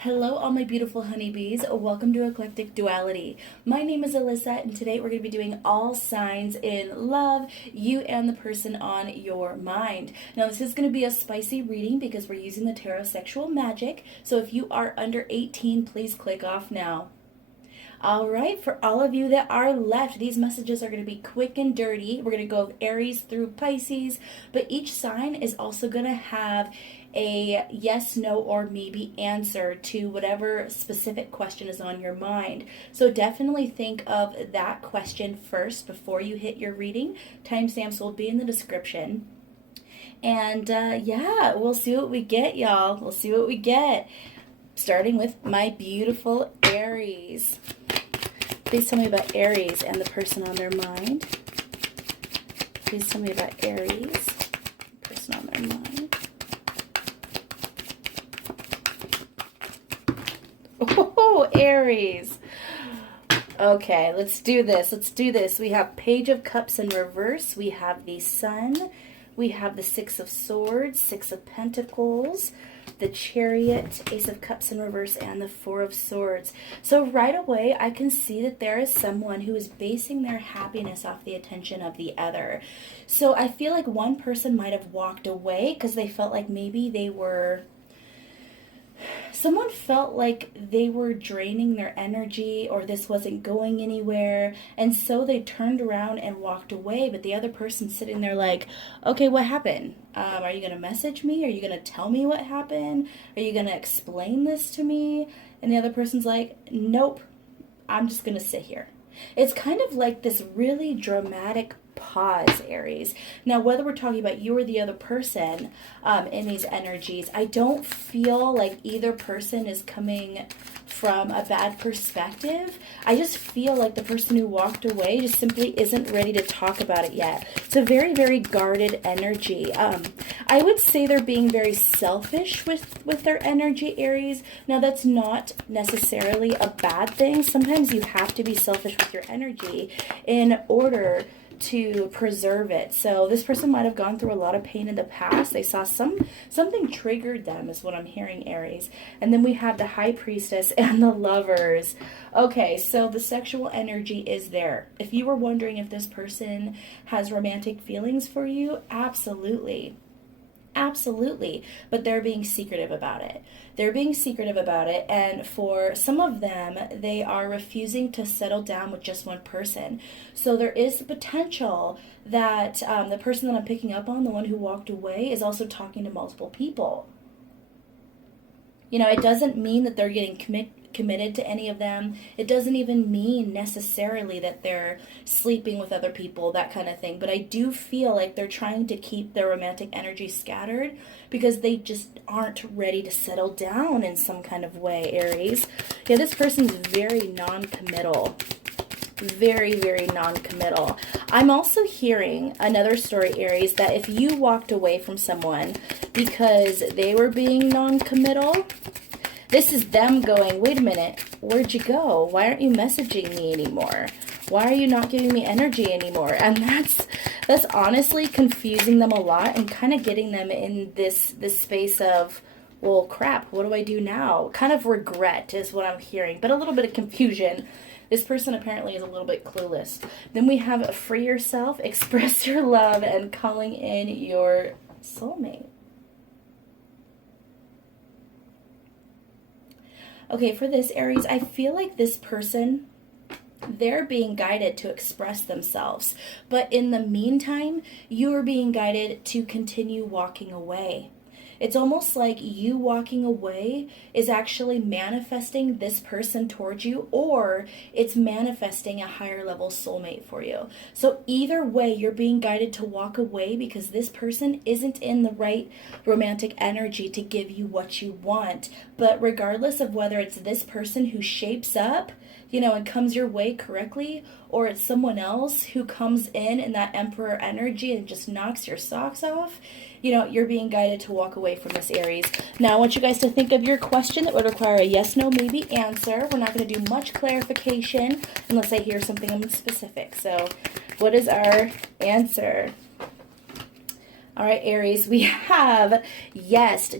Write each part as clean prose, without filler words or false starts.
Hello, all my beautiful honeybees. Welcome to Eclectic Duality. My name is Alyssa, and today we're going to be doing all signs in love, you and the person on your mind. Now, this is going to be a spicy reading because we're using the tarot sexual magic. So if you are under 18, please click off now. All right, for all of you that are left, these messages are going to be quick and dirty. We're going to go Aries through Pisces, but each sign is also going to have a yes, no, or maybe answer to whatever specific question is on your mind. So definitely think of that question first before you hit your reading. Timestamps will be in the description. And yeah, we'll see what we get, y'all. We'll see what we get. Starting with my beautiful Aries. Please tell me about Aries and the person on their mind. Please tell me about Aries, the person on their mind. Oh, Aries. Okay, let's do this. Let's do this. We have Page of Cups in reverse. We have the Sun. We have the Six of Swords, Six of Pentacles, the Chariot, Ace of Cups in reverse, and the Four of Swords. So right away, I can see that there is someone who is basing their happiness off the attention of the other. So I feel like one person might have walked away because they felt like maybe someone felt like they were draining their energy or this wasn't going anywhere, and so they turned around and walked away. But the other person's sitting there like, okay, what happened? Are you going to message me? Are you going to tell me what happened? Are you going to explain this to me? And the other person's like, nope, I'm just going to sit here. It's kind of like this really dramatic pause, Aries. Now, whether we're talking about you or the other person in these energies, I don't feel like either person is coming from a bad perspective. I just feel like the person who walked away just simply isn't ready to talk about it yet. It's a very, very guarded energy. I would say they're being very selfish with their energy, Aries. Now, that's not necessarily a bad thing. Sometimes you have to be selfish with your energy in order to preserve it. So this person might have gone through a lot of pain in the past. They saw something triggered them is what I'm hearing, Aries. And then we have the High Priestess and the Lovers. Okay, so the sexual energy is there. If you were wondering if this person has romantic feelings for you, absolutely. Absolutely, but they're being secretive about it. They're being secretive about it, and for some of them, they are refusing to settle down with just one person. So there is the potential that the person that I'm picking up on, the one who walked away, is also talking to multiple people. You know, it doesn't mean that they're getting committed to any of them. It doesn't even mean necessarily that they're sleeping with other people, that kind of thing. But I do feel like they're trying to keep their romantic energy scattered because they just aren't ready to settle down in some kind of way, Aries. Yeah, this person's very non-committal. Very, very non-committal. I'm also hearing another story, Aries, that if you walked away from someone because they were being non-committal, this is them going, wait a minute, where'd you go? Why aren't you messaging me anymore? Why are you not giving me energy anymore? And that's honestly confusing them a lot and kind of getting them in this space of, well, crap, what do I do now? Kind of regret is what I'm hearing, but a little bit of confusion. This person apparently is a little bit clueless. Then we have free yourself, express your love, and calling in your soulmate. Okay, for this, Aries, I feel like this person, they're being guided to express themselves. But in the meantime, you are being guided to continue walking away. It's almost like you walking away is actually manifesting this person towards you, or it's manifesting a higher level soulmate for you. So either way, you're being guided to walk away because this person isn't in the right romantic energy to give you what you want. But regardless of whether it's this person who shapes up, you know, and comes your way correctly, or it's someone else who comes in that emperor energy and just knocks your socks off, you know, you're being guided to walk away from this, Aries. Now, I want you guys to think of your question that would require a yes, no, maybe answer. We're not going to do much clarification unless I hear something specific. So, what is our answer? All right, Aries, we have yes,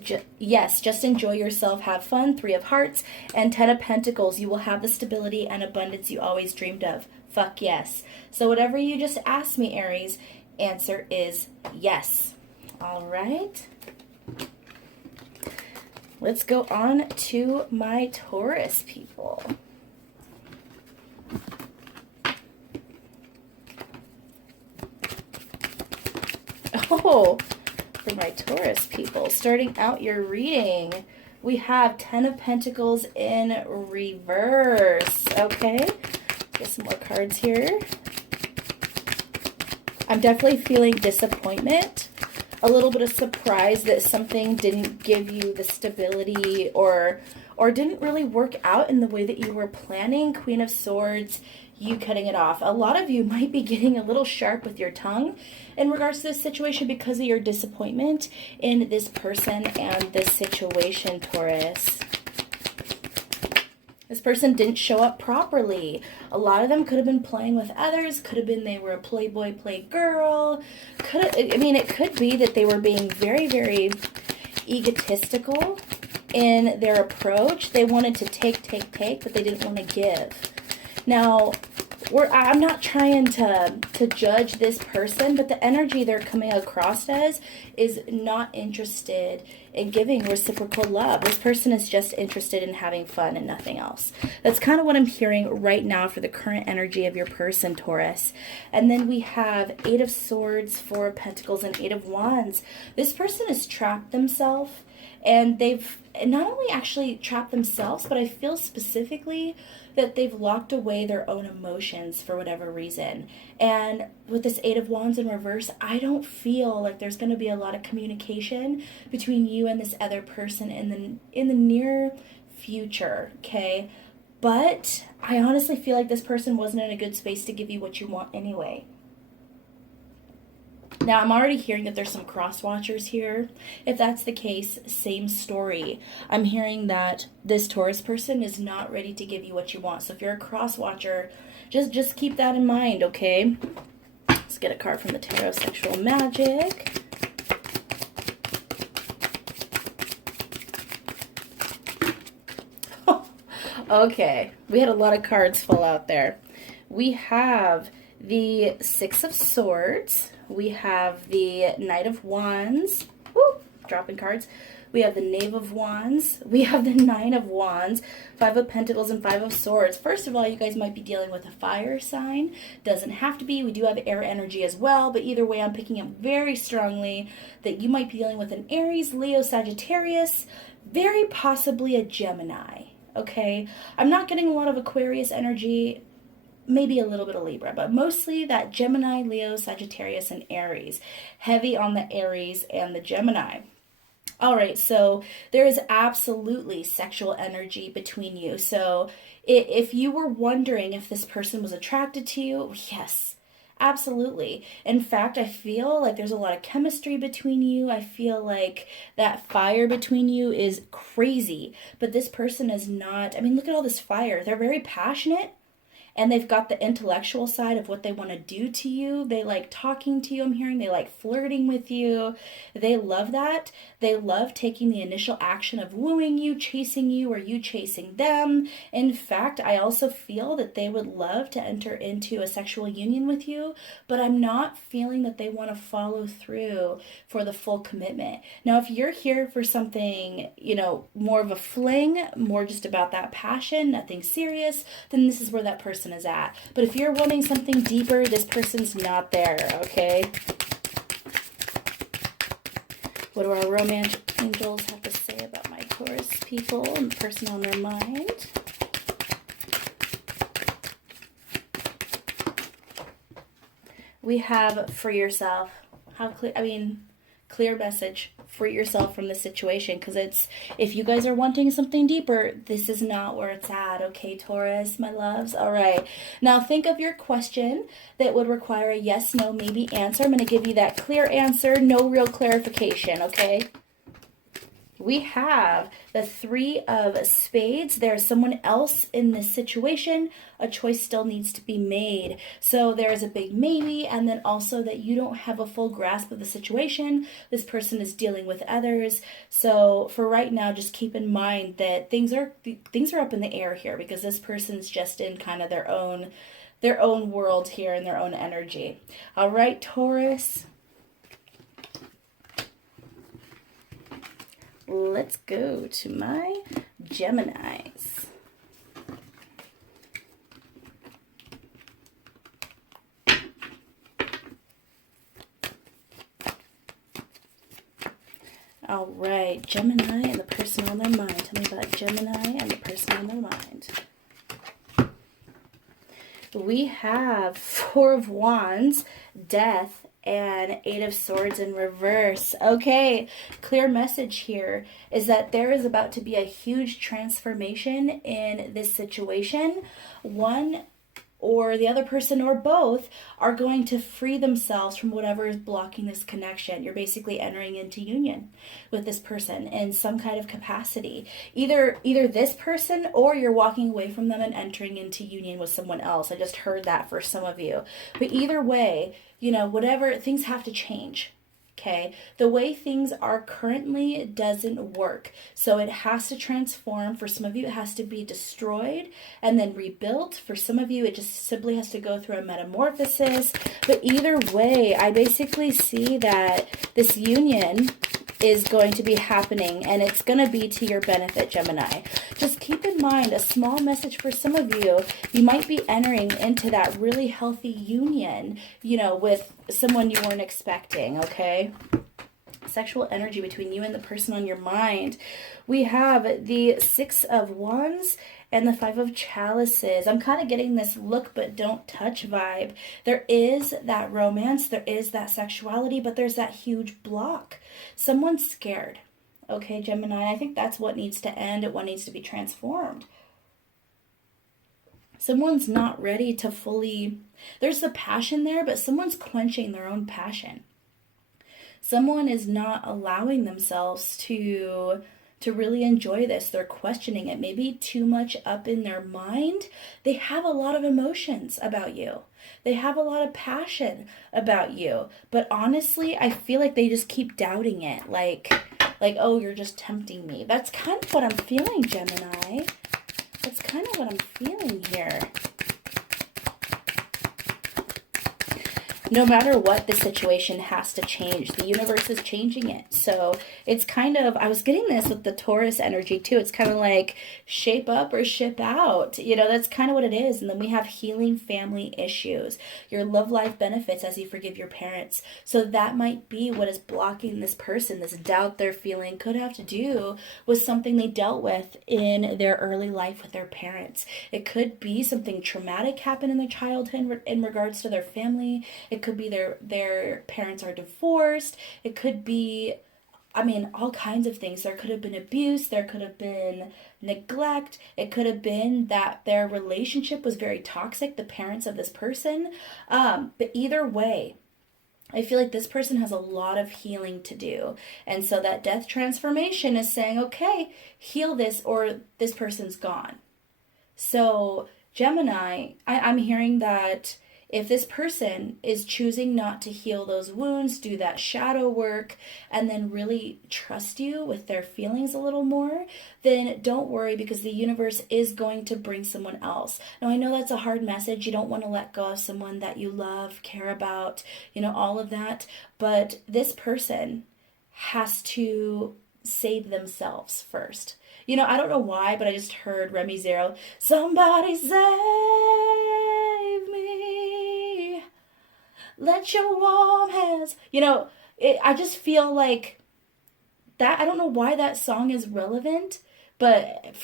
just enjoy yourself, have fun, 3 of Hearts, and 10 of Pentacles. You will have the stability and abundance you always dreamed of. Fuck yes. So whatever you just asked me, Aries, answer is yes. All right. Let's go on to my Taurus people. Oh, for my Taurus people, starting out your reading, we have 10 of Pentacles in reverse. Okay, get some more cards here. I'm definitely feeling disappointment, a little bit of surprise that something didn't give you the stability or didn't really work out in the way that you were planning. Queen of Swords, you cutting it off. A lot of you might be getting a little sharp with your tongue in regards to this situation because of your disappointment in this person and this situation, Taurus. This person didn't show up properly. A lot of them could have been playing with others. Could have been they were a playboy, playgirl. It could be that they were being very, very egotistical in their approach. They wanted to take, but they didn't want to give. Now, I'm not trying to judge this person, but the energy they're coming across as is not interested in giving reciprocal love. This person is just interested in having fun and nothing else. That's kind of what I'm hearing right now for the current energy of your person, Taurus. And then we have 8 of Swords, 4 of Pentacles, and 8 of Wands. This person has trapped themselves, and they've not only actually trapped themselves, but I feel specifically that they've locked away their own emotions for whatever reason. And with this 8 of Wands in reverse, I don't feel like there's going to be a lot of communication between you and this other person in the near future, okay? But I honestly feel like this person wasn't in a good space to give you what you want anyway. Now, I'm already hearing that there's some cross-watchers here. If that's the case, same story. I'm hearing that this Taurus person is not ready to give you what you want. So if you're a cross-watcher, just keep that in mind, okay? Let's get a card from the Tarot, Sexual Magic. Okay, we had a lot of cards fall out there. We have the 6 of Swords. We have the Knight of Wands. Woo, dropping cards. We have the Knave of Wands. We have the 9 of Wands, 5 of Pentacles, and 5 of Swords. First of all, you guys might be dealing with a fire sign. Doesn't have to be. We do have air energy as well. But either way, I'm picking up very strongly that you might be dealing with an Aries, Leo, Sagittarius, very possibly a Gemini. Okay? I'm not getting a lot of Aquarius energy. Maybe a little bit of Libra, but mostly that Gemini, Leo, Sagittarius, and Aries. Heavy on the Aries and the Gemini. All right, so there is absolutely sexual energy between you. So if you were wondering if this person was attracted to you, yes, absolutely. In fact, I feel like there's a lot of chemistry between you. I feel like that fire between you is crazy, but this person is not. I mean, look at all this fire. They're very passionate. And they've got the intellectual side of what they want to do to you. They like talking to you, I'm hearing. They like flirting with you. They love that. They love taking the initial action of wooing you, chasing you, or you chasing them. In fact, I also feel that they would love to enter into a sexual union with you, but I'm not feeling that they want to follow through for the full commitment. Now, if you're here for something, more of a fling, more just about that passion, nothing serious, then this is where that person is at. But if you're wanting something deeper, this person's not there, okay? What do our romance angels have to say about my Taurus people and the person on their mind? We have free yourself. Clear message. Free yourself from the situation, because if you guys are wanting something deeper, this is not where it's at, okay, Taurus, my loves? All right, now think of your question that would require a yes, no, maybe answer. I'm going to give you that clear answer, no real clarification, okay? we have the Three of Spades. There's someone else in this situation. A choice still needs to be made. So there's a big maybe, and then also that you don't have a full grasp of the situation. This person is dealing with others. So for right now, just keep in mind that things are up in the air here, because this person's just in kind of their own world here and their own energy. All right, Taurus. Let's go to my Geminis. All right, Gemini and the person on their mind. Tell me about Gemini and the person on their mind. We have Four of Wands, Death, and Eight of Swords in reverse. Okay, clear message here is that there is about to be a huge transformation in this situation. One or the other person or both are going to free themselves from whatever is blocking this connection. You're basically entering into union with this person in some kind of capacity. Either this person, or you're walking away from them and entering into union with someone else. I just heard that for some of you. But either way, you know, whatever, things have to change. Okay, the way things are currently doesn't work. So it has to transform. For some of you, it has to be destroyed and then rebuilt. For some of you, it just simply has to go through a metamorphosis. But either way, I basically see that this union is going to be happening, and it's going to be to your benefit, Gemini. Just keep in mind, a small message for some of you, you might be entering into that really healthy union, you know, with someone you weren't expecting, okay? Sexual energy between you and the person on your mind. We have the Six of Wands and the Five of Chalices. I'm kind of getting this look but don't touch vibe. There is that romance, there is that sexuality, but there's that huge block. Someone's scared. Okay, Gemini, I think that's what needs to end and what needs to be transformed. Someone's not ready to fully, there's the passion there, but someone's quenching their own passion. Someone is not allowing themselves to really enjoy this. They're questioning it. Maybe too much up in their mind. They have a lot of emotions about you. They have a lot of passion about you. But honestly, I feel like they just keep doubting it. Like, oh, you're just tempting me. That's kind of what I'm feeling, Gemini. That's kind of what I'm feeling here. No matter what, the situation has to change. The universe is changing it. So it's kind of, I was getting this with the Taurus energy too. It's kind of like shape up or ship out. You know, that's kind of what it is. And then we have healing family issues. Your love life benefits as you forgive your parents. So that might be what is blocking this person. This doubt they're feeling could have to do with something they dealt with in their early life with their parents. It could be something traumatic happened in their childhood in regards to their family. It could be their parents are divorced. It could be, I mean, all kinds of things. There could have been abuse. There could have been neglect. It could have been that their relationship was very toxic, the parents of this person. But either way, I feel like this person has a lot of healing to do. And so that death transformation is saying, okay, heal this or this person's gone. So Gemini, I'm hearing that if this person is choosing not to heal those wounds, do that shadow work, and then really trust you with their feelings a little more, then don't worry, because the universe is going to bring someone else. Now, I know that's a hard message. You don't want to let go of someone that you love, care about, you know, all of that. But this person has to save themselves first. You know, I don't know why, but I just heard Remy Zero, somebody save me, let your warm hands, you know, I just feel like that, I don't know why that song is relevant, but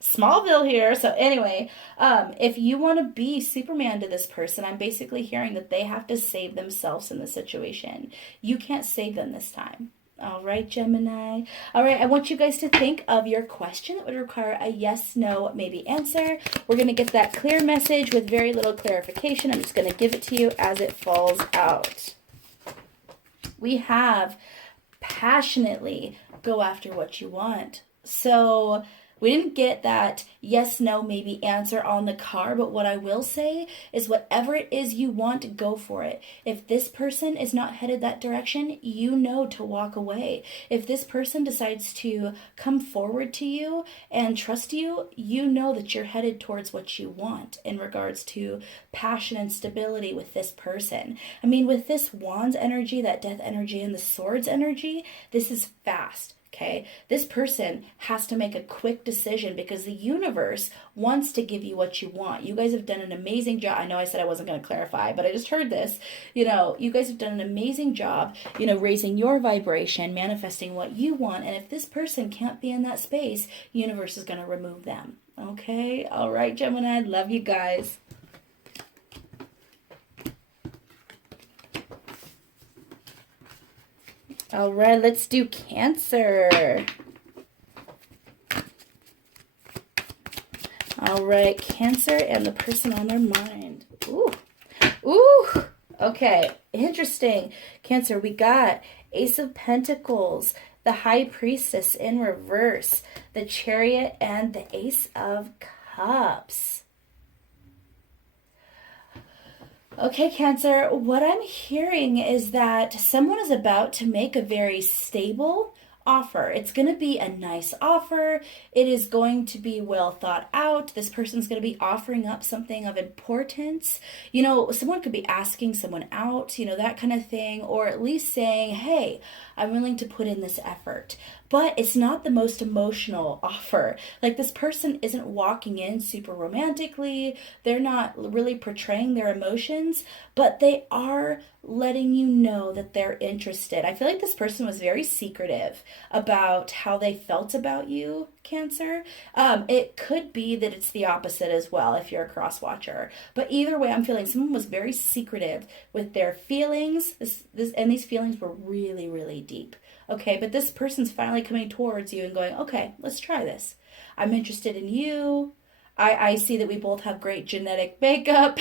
Smallville here. So anyway, if you want to be Superman to this person, I'm basically hearing that they have to save themselves in the situation. You can't save them this time. All right, Gemini. All right, I want you guys to think of your question that would require a yes, no, maybe answer. We're going to get that clear message with very little clarification. I'm just going to give it to you as it falls out. We have passionately go after what you want. So we didn't get that yes, no, maybe answer on the card, but what I will say is whatever it is you want, go for it. If this person is not headed that direction, you know to walk away. If this person decides to come forward to you and trust you, you know that you're headed towards what you want in regards to passion and stability with this person. I mean, with this Wands energy, that Death energy, and the Swords energy, this is fast. Okay, this person has to make a quick decision because the universe wants to give you what you want. You guys have done an amazing job. I know I said I wasn't going to clarify, but I just heard this. You know, you guys have done an amazing job, you know, raising your vibration, manifesting what you want. And if this person can't be in that space, universe is going to remove them. Okay, all right, Gemini, love you guys. All right, let's do Cancer. All right, Cancer and the person on their mind. Ooh, ooh, okay, interesting. Cancer, we got Ace of Pentacles, the High Priestess in reverse, the Chariot, and the Ace of Cups. Okay, Cancer, what I'm hearing is that someone is about to make a very stable offer. It's going to be a nice offer. It is going to be well thought out. This person's going to be offering up something of importance. You know, someone could be asking someone out, you know, that kind of thing, or at least saying, hey, I'm willing to put in this effort. But it's not the most emotional offer. Like, this person isn't walking in super romantically. They're not really portraying their emotions, but they are letting you know that they're interested. I feel like this person was very secretive about how they felt about you, Cancer. It could be that it's the opposite as well if you're a cross watcher. But either way, I'm feeling someone was very secretive with their feelings. And these feelings were really, really deep. Okay, but this person's finally coming towards you and going, okay, let's try this. I'm interested in you. I see that we both have great genetic makeup.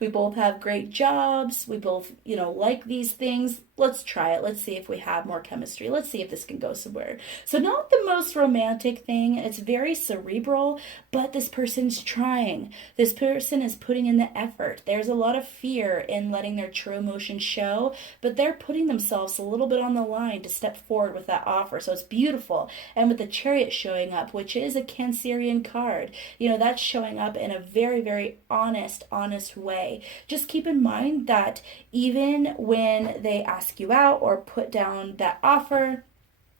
We both have great jobs. We both, you know, like these things. Let's try it. Let's see if we have more chemistry. Let's see if this can go somewhere. So not the most romantic thing. It's very cerebral, but this person's trying. This person is putting in the effort. There's a lot of fear in letting their true emotions show, but they're putting themselves a little bit on the line to step forward with that offer. So it's beautiful. And with the Chariot showing up, which is a Cancerian card, you know, that's showing up in a very, very honest way. Just keep in mind that even when they ask you out or put down that offer,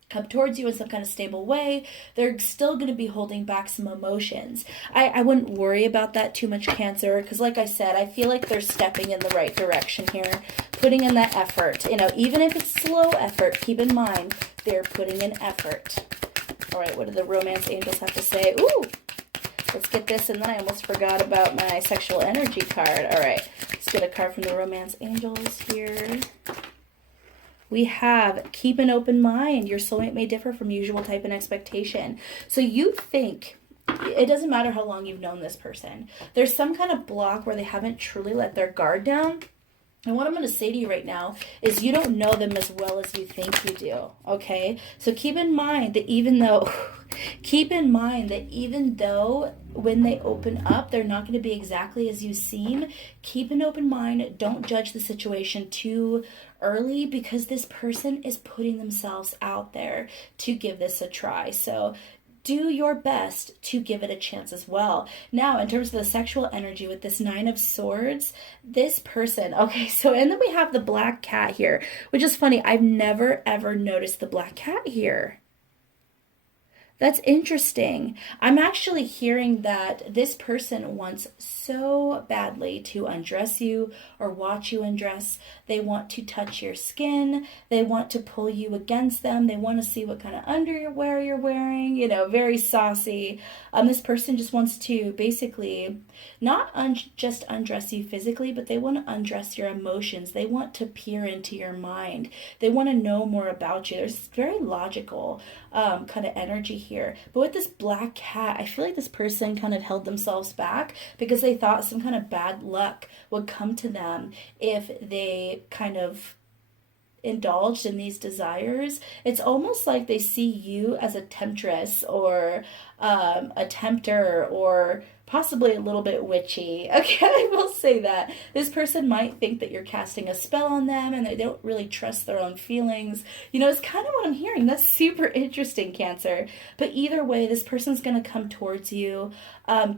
come towards you in some kind of stable way, they're still going to be holding back some emotions. I wouldn't worry about that too much, Cancer, because like I said, I feel like they're stepping in the right direction here, putting in that effort. You know, even if it's slow effort, keep in mind they're putting in effort. All right, what do the romance angels have to say? Ooh, let's get this, and then I almost forgot about my sexual energy card. All right, let's get a card from the romance angels here. We have keep an open mind. Your soulmate may differ from usual type and expectation. So you think, it doesn't matter how long you've known this person, there's some kind of block where they haven't truly let their guard down. And what I'm going to say to you right now is you don't know them as well as you think you do, okay? So keep in mind that even though when they open up, they're not going to be exactly as you seem. Keep an open mind. Don't judge the situation too early because this person is putting themselves out there to give this a try. So do your best to give it a chance as well. Now, in terms of the sexual energy with this Nine of Swords, this person, okay, so, and then we have the black cat here, which is funny. I've never, ever noticed the black cat here. That's interesting. I'm actually hearing that this person wants so badly to undress you or watch you undress. They want to touch your skin. They want to pull you against them. They want to see what kind of underwear you're wearing, you know, very saucy. This person just wants to basically not just undress you physically, but they want to undress your emotions. They want to peer into your mind. They want to know more about you. There's very logical kind of energy here. But with this black cat, I feel like this person kind of held themselves back because they thought some kind of bad luck would come to them if they kind of indulged in these desires, it's almost like they see you as a temptress or a tempter or possibly a little bit witchy. Okay, I will say that. This person might think that you're casting a spell on them and they don't really trust their own feelings. You know, it's kind of what I'm hearing. That's super interesting, Cancer. But either way, this person's going to come towards you.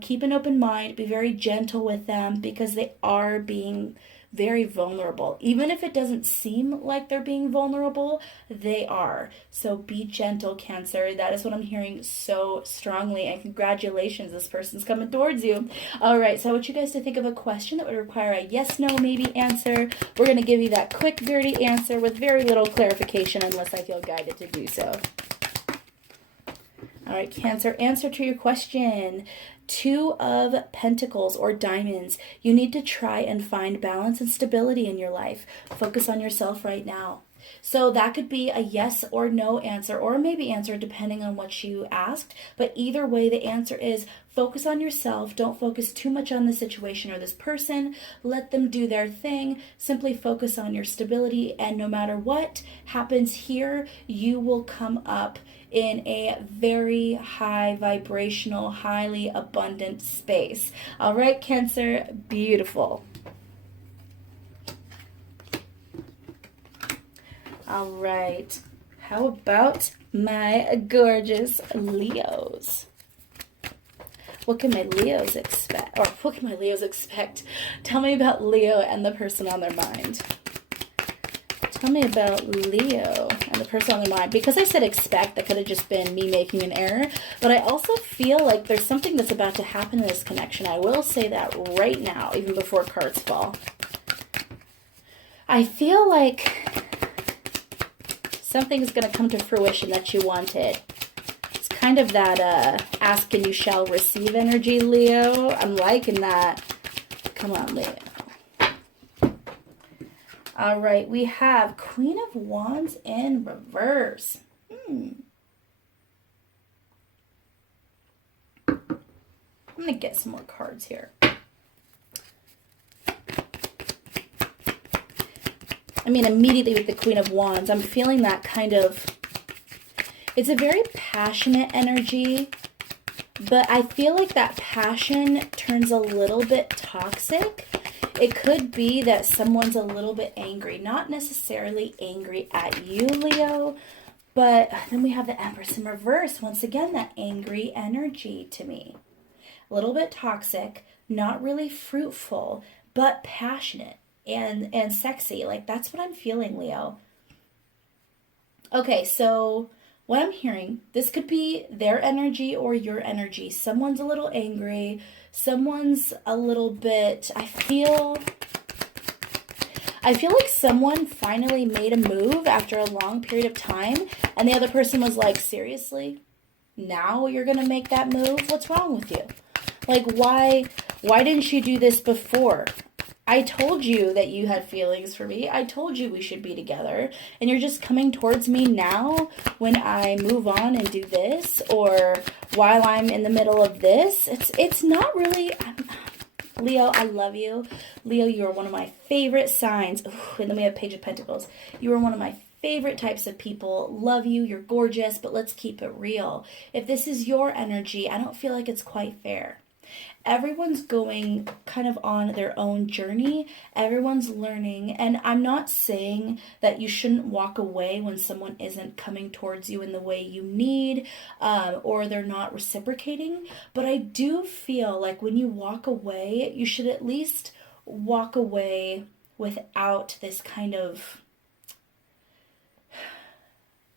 Keep an open mind. Be very gentle with them because they are being very vulnerable. Even if it doesn't seem like they're being vulnerable, they are. So be gentle, Cancer. That is what I'm hearing so strongly. And congratulations, this person's coming towards you. All right, so I want you guys to think of a question that would require a yes, no, maybe answer. We're going to give you that quick, dirty answer with very little clarification unless I feel guided to do so. All right, Cancer, answer to your question. 2 of Pentacles or Diamonds. You need to try and find balance and stability in your life. Focus on yourself right now. So that could be a yes or no answer or a maybe answer depending on what you asked. But either way, the answer is focus on yourself. Don't focus too much on the situation or this person. Let them do their thing. Simply focus on your stability. And no matter what happens here, you will come up in a very high vibrational, highly abundant space. All right, Cancer, beautiful. All right, how about my gorgeous Leos? What can my Leos expect? Or what can my Leos expect? Tell me about Leo and the person on their mind. Tell me about Leo and the person on their mind. Because I said expect, that could have just been me making an error. But I also feel like there's something that's about to happen in this connection. I will say that right now, even before cards fall. I feel like something is going to come to fruition that you wanted. It's kind of that ask and you shall receive energy, Leo. I'm liking that. Come on, Leo. All right, we have Queen of Wands in reverse. I'm going to get some more cards here. I mean, immediately with the Queen of Wands, I'm feeling that kind of, it's a very passionate energy, but I feel like that passion turns a little bit toxic. It could be that someone's a little bit angry, not necessarily angry at you, Leo, but then we have the Empress in reverse. Once again, that angry energy to me. A little bit toxic, not really fruitful, but passionate and sexy. Like, that's what I'm feeling, Leo. Okay, so what I'm hearing, this could be their energy or your energy. Someone's a little angry. Someone's a little bit, I feel like someone finally made a move after a long period of time, and the other person was like, seriously? Now you're going to make that move? What's wrong with you? Like, why didn't you do this before? I told you that you had feelings for me. I told you we should be together. And you're just coming towards me now when I move on and do this, or while I'm in the middle of this. It's not really... Leo, I love you. Leo, you are one of my favorite signs. Ooh, and then we have Page of Pentacles. You are one of my favorite types of people. Love you. You're gorgeous, but let's keep it real. If this is your energy, I don't feel like it's quite fair. Everyone's going kind of on their own journey. Everyone's learning. And I'm not saying that you shouldn't walk away when someone isn't coming towards you in the way you need, or they're not reciprocating. But I do feel like when you walk away, you should at least walk away without this kind of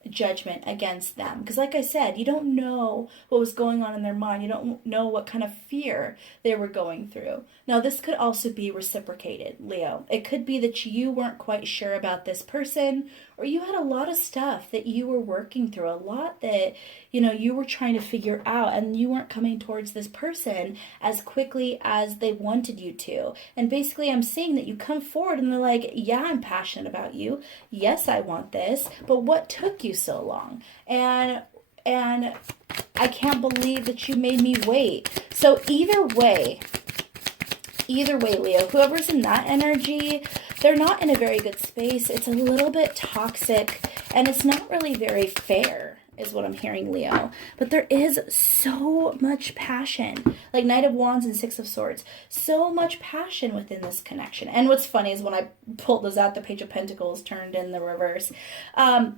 judgment against them, because like I said, you don't know what was going on in their mind. You don't know what kind of fear they were going through. Now, this could also be reciprocated, Leo. It could be that you weren't quite sure about this person, or you had a lot of stuff that you were working through, a lot that, you know, you were trying to figure out, and you weren't coming towards this person as quickly as they wanted you to. And basically, I'm seeing that you come forward and they're like, yeah, I'm passionate about you. Yes, I want this, but what took you so long? And I can't believe that you made me wait. So either way, Leo, whoever's in that energy, they're not in a very good space. It's a little bit toxic, and it's not really very fair, is what I'm hearing, Leo. But there is so much passion, like Knight of Wands and Six of Swords. So much passion within this connection. And what's funny is when I pulled this out, the Page of Pentacles turned in the reverse.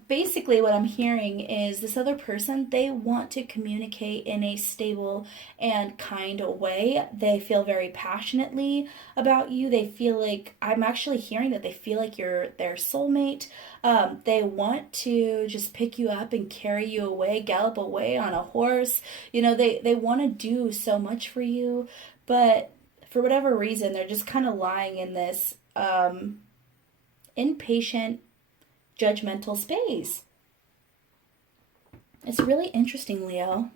Basically, what I'm hearing is this other person, they want to communicate in a stable and kind way. They feel very passionately about you. They feel like, I'm actually hearing that they feel like you're their soulmate. They want to just pick you up and carry you away, gallop away on a horse. You know, they want to do so much for you, but for whatever reason, they're just kind of lying in this impatient, judgmental space. It's really interesting, Leo.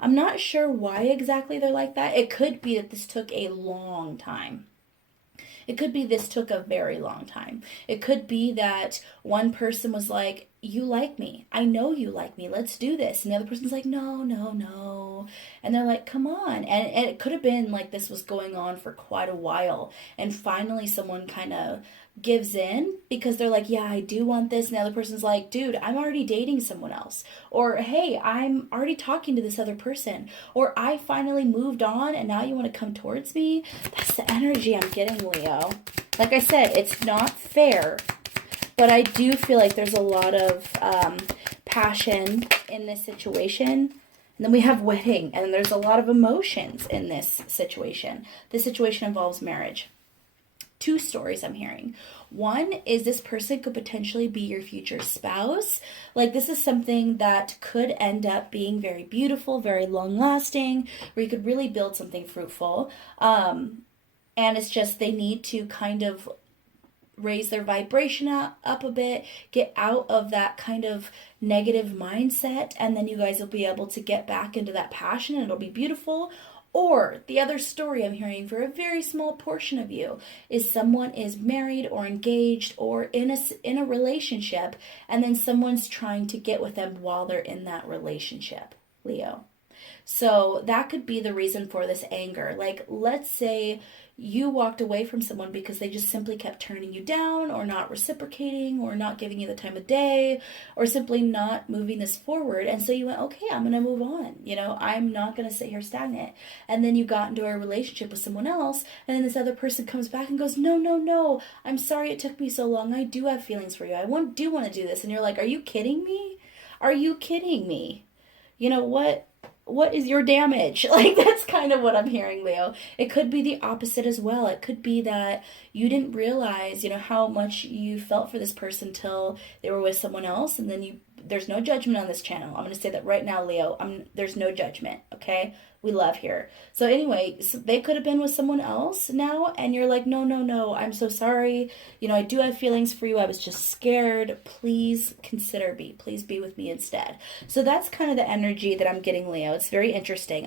I'm not sure why exactly they're like that. It could be that this took a long time. It could be this took a very long time. It could be that one person was like, you like me. I know you like me. Let's do this. And the other person's like, no, no, no. And they're like, come on. And it could have been like this was going on for quite a while. And finally someone kind of gives in because they're like, yeah, I do want this. And the other person's like, dude, I'm already dating someone else. Or, hey, I'm already talking to this other person. Or I finally moved on and now you want to come towards me. That's the energy I'm getting, Leo. Like I said, it's not fair, but I do feel like there's a lot of passion in this situation. And then we have wedding, and there's a lot of emotions in this situation. This situation involves marriage. Two stories I'm hearing. One is this person could potentially be your future spouse. Like this is something that could end up being very beautiful, very long lasting, where you could really build something fruitful. And it's just they need to kind of raise their vibration up a bit, get out of that kind of negative mindset, and then you guys will be able to get back into that passion and it'll be beautiful. Or the other story I'm hearing for a very small portion of you is someone is married or engaged or in a relationship, and then someone's trying to get with them while they're in that relationship, Leo. So that could be the reason for this anger. Like, let's say you walked away from someone because they just simply kept turning you down or not reciprocating or not giving you the time of day or simply not moving this forward. And so you went, okay, I'm going to move on. You know, I'm not going to sit here stagnant. And then you got into a relationship with someone else, and then this other person comes back and goes, no, no, no, I'm sorry it took me so long. I do have feelings for you. I do want to do this. And you're like, are you kidding me? Are you kidding me? You know what? What is your damage? Like, that's kind of what I'm hearing, Leo. It could be the opposite as well. It could be that you didn't realize, you know, how much you felt for this person till they were with someone else, and then there's no judgment on this channel. I'm going to say that right now, Leo. There's no judgment, okay? We love here. So anyway, so they could have been with someone else now, and you're like, no, no, no, I'm so sorry. You know, I do have feelings for you. I was just scared. Please consider me. Please be with me instead. So that's kind of the energy that I'm getting, Leo. It's very interesting.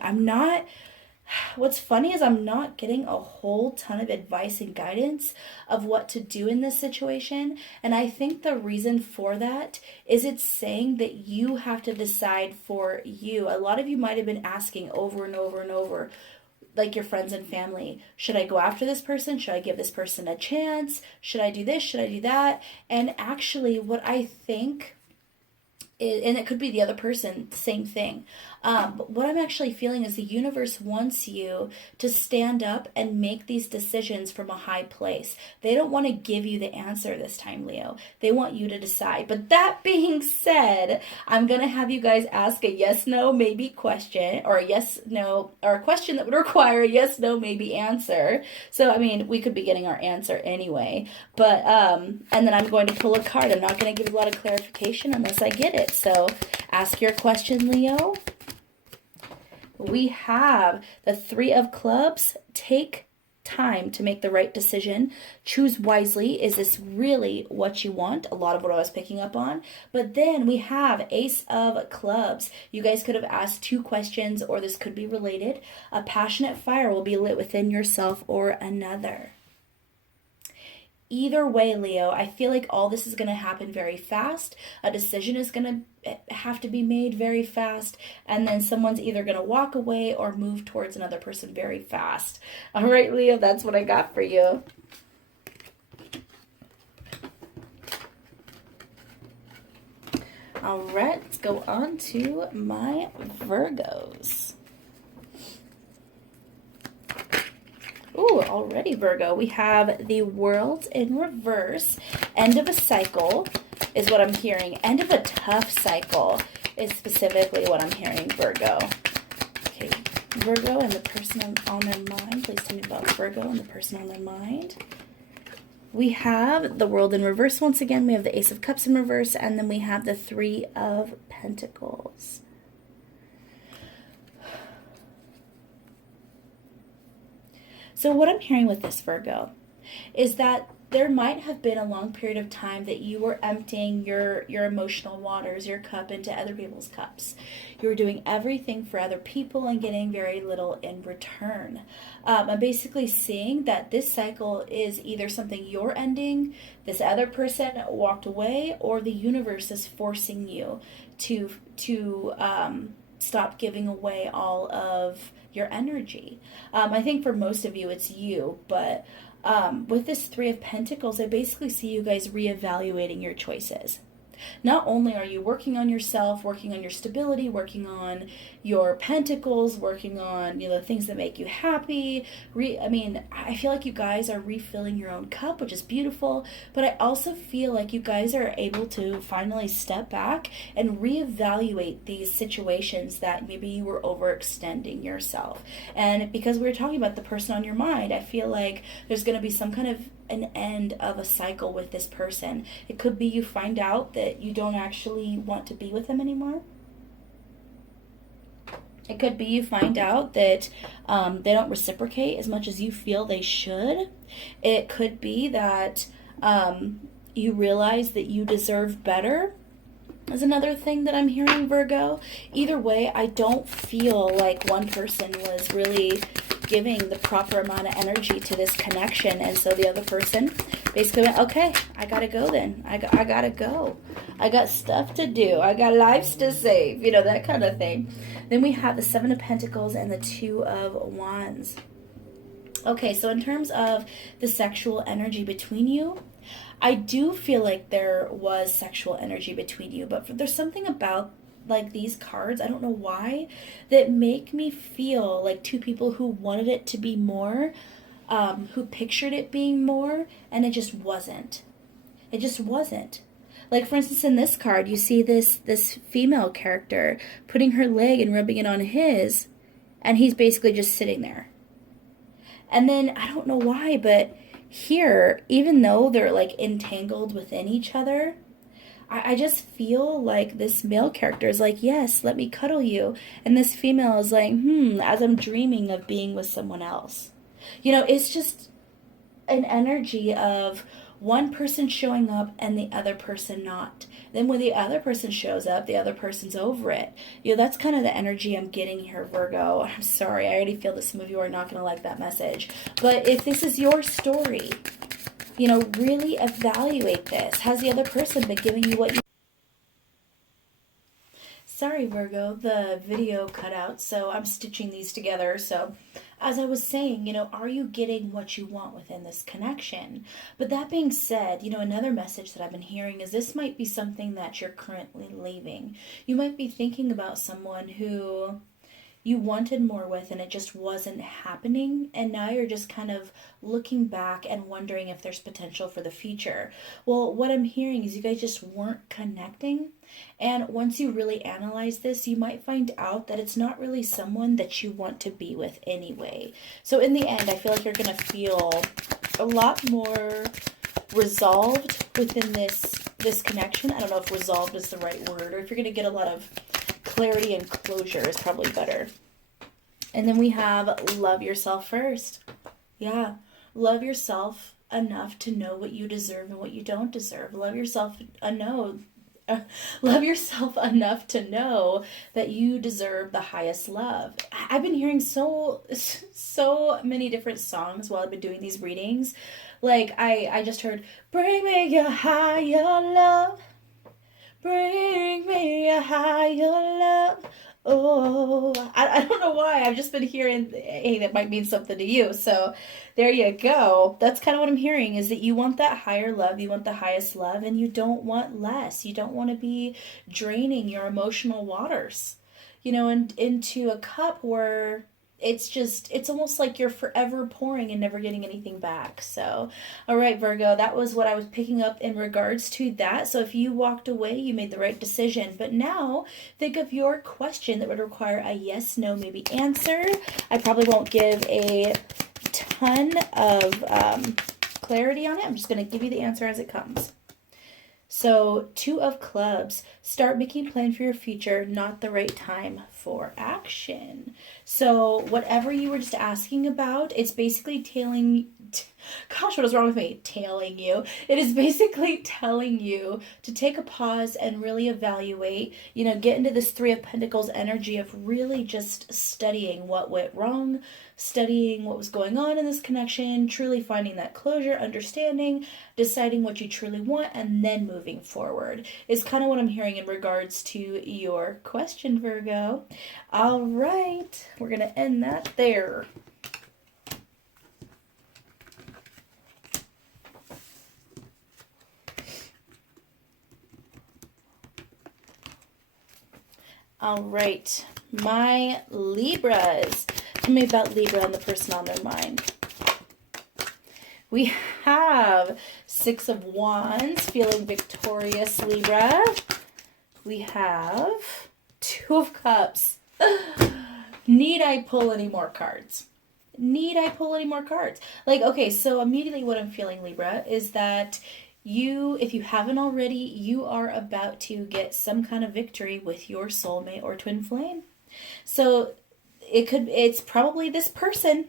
What's funny is I'm not getting a whole ton of advice and guidance of what to do in this situation. And I think the reason for that is it's saying that you have to decide for you. A lot of you might have been asking over and over and over, like your friends and family, should I go after this person? Should I give this person a chance? Should I do this? Should I do that? And actually what I think is, and it could be the other person, same thing. But what I'm actually feeling is the universe wants you to stand up and make these decisions from a high place. They don't want to give you the answer this time, Leo. They want you to decide. But that being said, I'm going to have you guys ask a yes, no, maybe question, or a yes, no, or a question that would require a yes, no, maybe answer. So, I mean, we could be getting our answer anyway. But, and then I'm going to pull a card. I'm not going to give a lot of clarification unless I get it. So, ask your question, Leo. We have the Three of Clubs. Take time to make the right decision. Choose wisely. Is this really what you want? A lot of what I was picking up on. But then we have Ace of Clubs. You guys could have asked two questions, or this could be related. A passionate fire will be lit within yourself or another. Either way, Leo, I feel like all this is going to happen very fast. A decision is going to have to be made very fast. And then someone's either going to walk away or move towards another person very fast. All right, Leo, that's what I got for you. All right, let's go on to my Virgos. Ooh, already Virgo. We have the World in reverse. End of a cycle is what I'm hearing. End of a tough cycle is specifically what I'm hearing, Virgo. Okay, Virgo and the person on their mind. Please tell me about Virgo and the person on their mind. We have the World in reverse once again. We have the Ace of Cups in reverse, and then we have the Three of Pentacles. So what I'm hearing with this, Virgo, is that there might have been a long period of time that you were emptying your emotional waters, your cup, into other people's cups. You were doing everything for other people and getting very little in return. I'm basically seeing that this cycle is either something you're ending, this other person walked away, or the universe is forcing you to stop giving away all of your energy. I think for most of you it's you, but with this Three of Pentacles, I basically see you guys reevaluating your choices. Not only are you working on yourself, working on your stability, working on your pentacles, working on, the things that make you happy. I feel like you guys are refilling your own cup, which is beautiful, but I also feel like you guys are able to finally step back and reevaluate these situations that maybe you were overextending yourself. And because we were talking about the person on your mind, I feel like there's going to be some kind of an end of a cycle with this person. It could be you find out that you don't actually want to be with them anymore. It could be you find out that they don't reciprocate as much as you feel they should. It could be that you realize that you deserve better. Is another thing that I'm hearing, Virgo. Either way, I don't feel like one person was really giving the proper amount of energy to this connection, and so the other person basically went, okay, I gotta go then. I gotta go. I got stuff to do. I got lives to save. That kind of thing. Then we have the Seven of Pentacles and the Two of Wands. Okay, so in terms of the sexual energy between you, I do feel like there was sexual energy between you, but there's something about these cards, I don't know why, that make me feel like two people who wanted it to be more, who pictured it being more, and it just wasn't. It just wasn't. Like, for instance, in this card, you see this female character putting her leg and rubbing it on his, and he's basically just sitting there. And then, I don't know why, but here, even though they're entangled within each other, I just feel like this male character is like, yes, let me cuddle you. And this female is like, as I'm dreaming of being with someone else. It's just an energy of one person showing up and the other person not. Then when the other person shows up, the other person's over it. That's kind of the energy I'm getting here, Virgo. I'm sorry, I already feel that some of you are not going to like that message. But if this is your story, really evaluate this. Has the other person been giving you what you... Sorry, Virgo, the video cut out, so I'm stitching these together. So, as I was saying, are you getting what you want within this connection? But that being said, another message that I've been hearing is this might be something that you're currently leaving. You might be thinking about someone who you wanted more with and it just wasn't happening, and now you're just kind of looking back and wondering if there's potential for the future. Well, what I'm hearing is you guys just weren't connecting, and once you really analyze this, you might find out that it's not really someone that you want to be with anyway. So in the end, I feel like you're going to feel a lot more resolved within this connection. I don't know if resolved is the right word, or if you're going to get a lot of clarity and closure is probably better. And then we have love yourself first. Yeah, love yourself enough to know what you deserve and what you don't deserve. Love yourself enough to know that you deserve the highest love. I've been hearing so many different songs while I've been doing these readings. I just heard, bring me your higher love. Bring me a higher love. Oh, I don't know why. I've just been hearing, hey, that might mean something to you. So there you go. That's kind of what I'm hearing, is that you want that higher love, you want the highest love, and you don't want less. You don't want to be draining your emotional waters, and into a cup where it's almost like you're forever pouring and never getting anything back. So, all right, Virgo, that was what I was picking up in regards to that. So if you walked away, you made the right decision. But now think of your question that would require a yes, no, maybe answer. I probably won't give a ton of clarity on it. I'm just going to give you the answer as it comes. So, 2 of Clubs. Start making a plan for your future, not the right time for action. So, whatever you were just asking about, it's basically gosh, what is wrong with me? Tailing you. It is basically telling you to take a pause and really evaluate, get into this 3 of Pentacles energy of really just studying what went wrong, studying what was going on in this connection, truly finding that closure, understanding, deciding what you truly want, and then moving forward is kind of what I'm hearing in regards to your question, Virgo. All right, we're going to end that there. All right, my Libras. Tell me about Libra and the person on their mind. We have 6 of Wands, feeling victorious, Libra. We have 2 of Cups. Need I pull any more cards? Need I pull any more cards? Okay, so immediately what I'm feeling, Libra, is that if you haven't already, you are about to get some kind of victory with your soulmate or twin flame. So it's probably this person,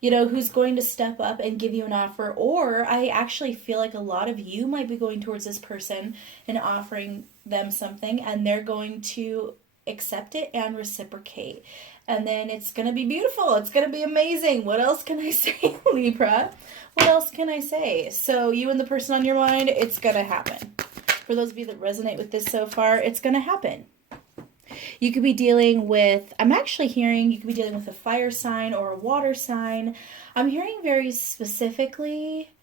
who's going to step up and give you an offer. Or I actually feel like a lot of you might be going towards this person and offering them something, and they're going to accept it and reciprocate. And then it's going to be beautiful. It's going to be amazing. What else can I say, Libra? What else can I say? So you and the person on your mind, it's going to happen. For those of you that resonate with this so far, it's going to happen. You could be dealing with, I'm actually hearing you could be dealing with a fire sign or a water sign. I'm hearing very specifically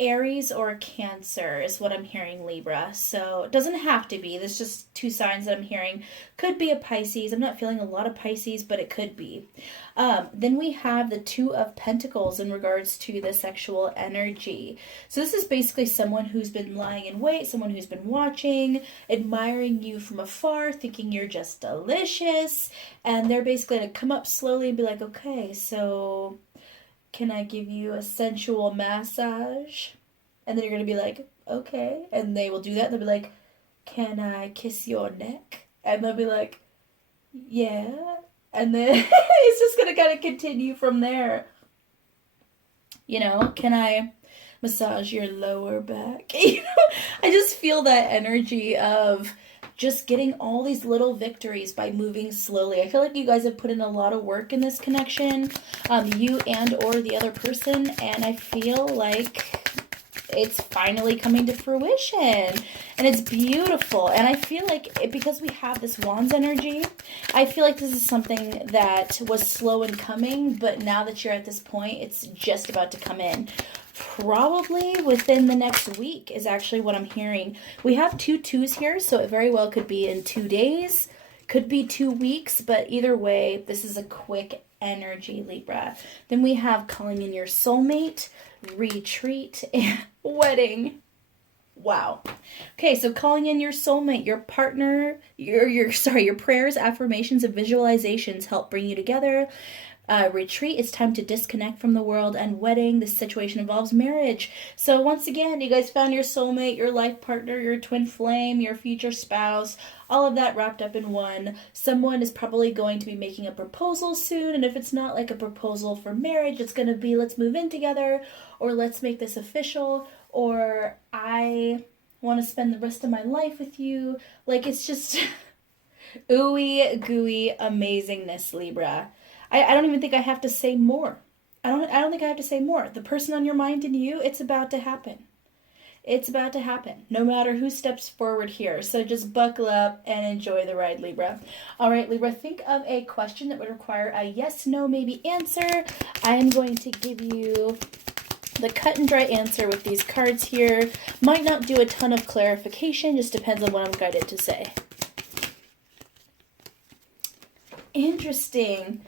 Aries or Cancer is what I'm hearing, Libra. So it doesn't have to be. There's just 2 signs that I'm hearing. Could be a Pisces. I'm not feeling a lot of Pisces, but it could be. Then we have the 2 of Pentacles in regards to the sexual energy. So this is basically someone who's been lying in wait, someone who's been watching, admiring you from afar, thinking you're just delicious. And they're basically going to come up slowly and be like, okay, so can I give you a sensual massage? And then you're going to be like, okay. And they will do that. They'll be like, can I kiss your neck? And they'll be like, yeah. And then it's just going to kind of continue from there. Can I massage your lower back? I just feel that energy of just getting all these little victories by moving slowly. I feel like you guys have put in a lot of work in this connection, you and or the other person, and I feel like it's finally coming to fruition, and it's beautiful. And I feel like because we have this Wands energy, I feel like this is something that was slow in coming, but now that you're at this point, it's just about to come in. Probably within the next week is actually what I'm hearing. We have 2 2s here, so it very well could be in 2 days, could be 2 weeks, but either way, this is a quick energy, Libra. Then we have calling in your soulmate, retreat, and wedding. Wow. Okay, so calling in your soulmate, your partner, your prayers, affirmations, and visualizations help bring you together. Retreat, it's time to disconnect from the world. And wedding, this situation involves marriage. So once again, you guys found your soulmate, your life partner, your twin flame, your future spouse, all of that wrapped up in one. Someone is probably going to be making a proposal soon, and if it's not like a proposal for marriage, it's going to be let's move in together, or let's make this official, or I want to spend the rest of my life with you. It's just ooey gooey amazingness, Libra. I don't even think I have to say more. I don't think I have to say more. The person on your mind and you, it's about to happen. It's about to happen, no matter who steps forward here. So just buckle up and enjoy the ride, Libra. All right, Libra, think of a question that would require a yes, no, maybe answer. I am going to give you the cut and dry answer with these cards here. Might not do a ton of clarification, just depends on what I'm guided to say. Interesting.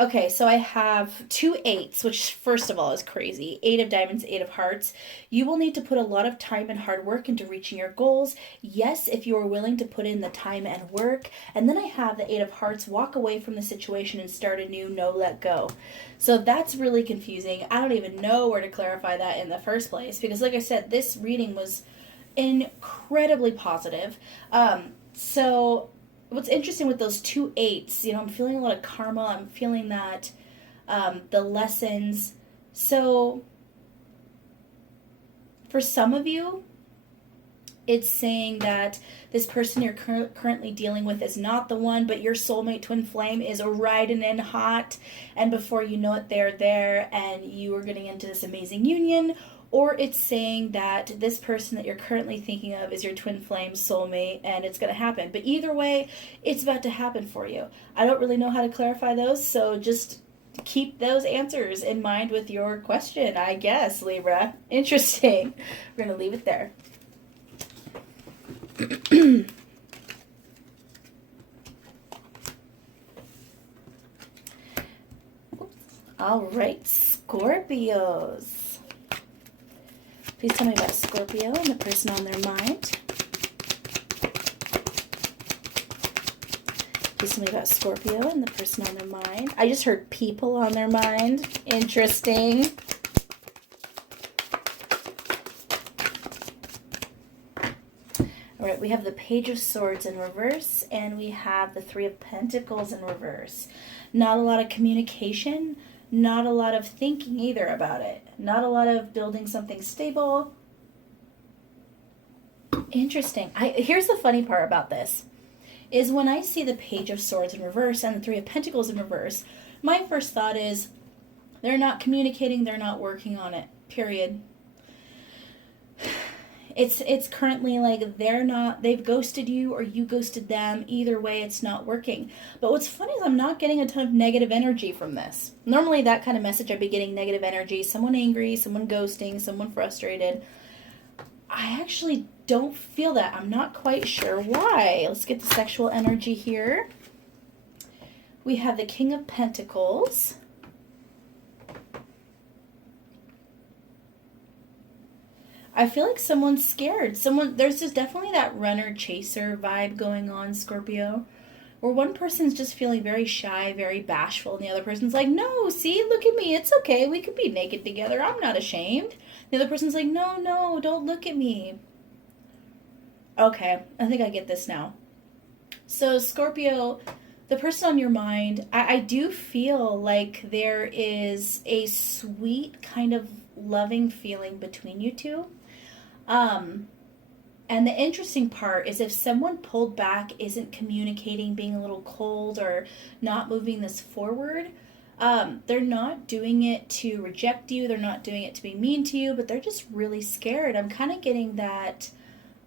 Okay, so I have 2 8s, which first of all is crazy. 8 of diamonds, 8 of hearts. You will need to put a lot of time and hard work into reaching your goals. Yes, if you are willing to put in the time and work. And then I have the 8 of hearts, walk away from the situation and start anew, no, let go. So that's really confusing. I don't even know where to clarify that in the first place. Because like I said, this reading was incredibly positive. So what's interesting with those 2 8s, you know, I'm feeling a lot of karma. I'm feeling that the lessons. So for some of you, it's saying that this person you're currently dealing with is not the one, but your soulmate twin flame is riding in hot, and before you know it, they're there, and you are getting into this amazing union. Or it's saying that this person that you're currently thinking of is your twin flame soulmate, and it's going to happen. But either way, it's about to happen for you. I don't really know how to clarify those, so just keep those answers in mind with your question, I guess, Libra. Interesting. We're going to leave it there. All right, Scorpios. Please tell me about Scorpio and the person on their mind. Please tell me about Scorpio and the person on their mind. I just heard people on their mind. Interesting. All right, we have the Page of Swords in reverse, and we have the 3 of Pentacles in reverse. Not a lot of communication. Not a lot of thinking either about it. Not a lot of building something stable. Interesting. Here's the funny part about this. Is when I see the Page of Swords in reverse and the 3 of Pentacles in reverse, my first thought is they're not communicating, they're not working on it. Period. It's currently like they've ghosted you or you ghosted them. Either way, it's not working. But what's funny is I'm not getting a ton of negative energy from this. Normally that kind of message I'd be getting negative energy. Someone angry, someone ghosting, someone frustrated. I actually don't feel that. I'm not quite sure why. Let's get the sexual energy here. We have the King of Pentacles. I feel like someone's scared. There's just definitely that runner-chaser vibe going on, Scorpio, where one person's just feeling very shy, very bashful, and the other person's like, no, see, look at me. It's okay. We could be naked together. I'm not ashamed. The other person's like, no, don't look at me. Okay, I think I get this now. So, Scorpio, the person on your mind, I do feel like there is a sweet kind of loving feeling between you two. And the interesting part is if someone pulled back, isn't communicating, being a little cold or not moving this forward, they're not doing it to reject you. They're not doing it to be mean to you, but they're just really scared. I'm kind of getting that,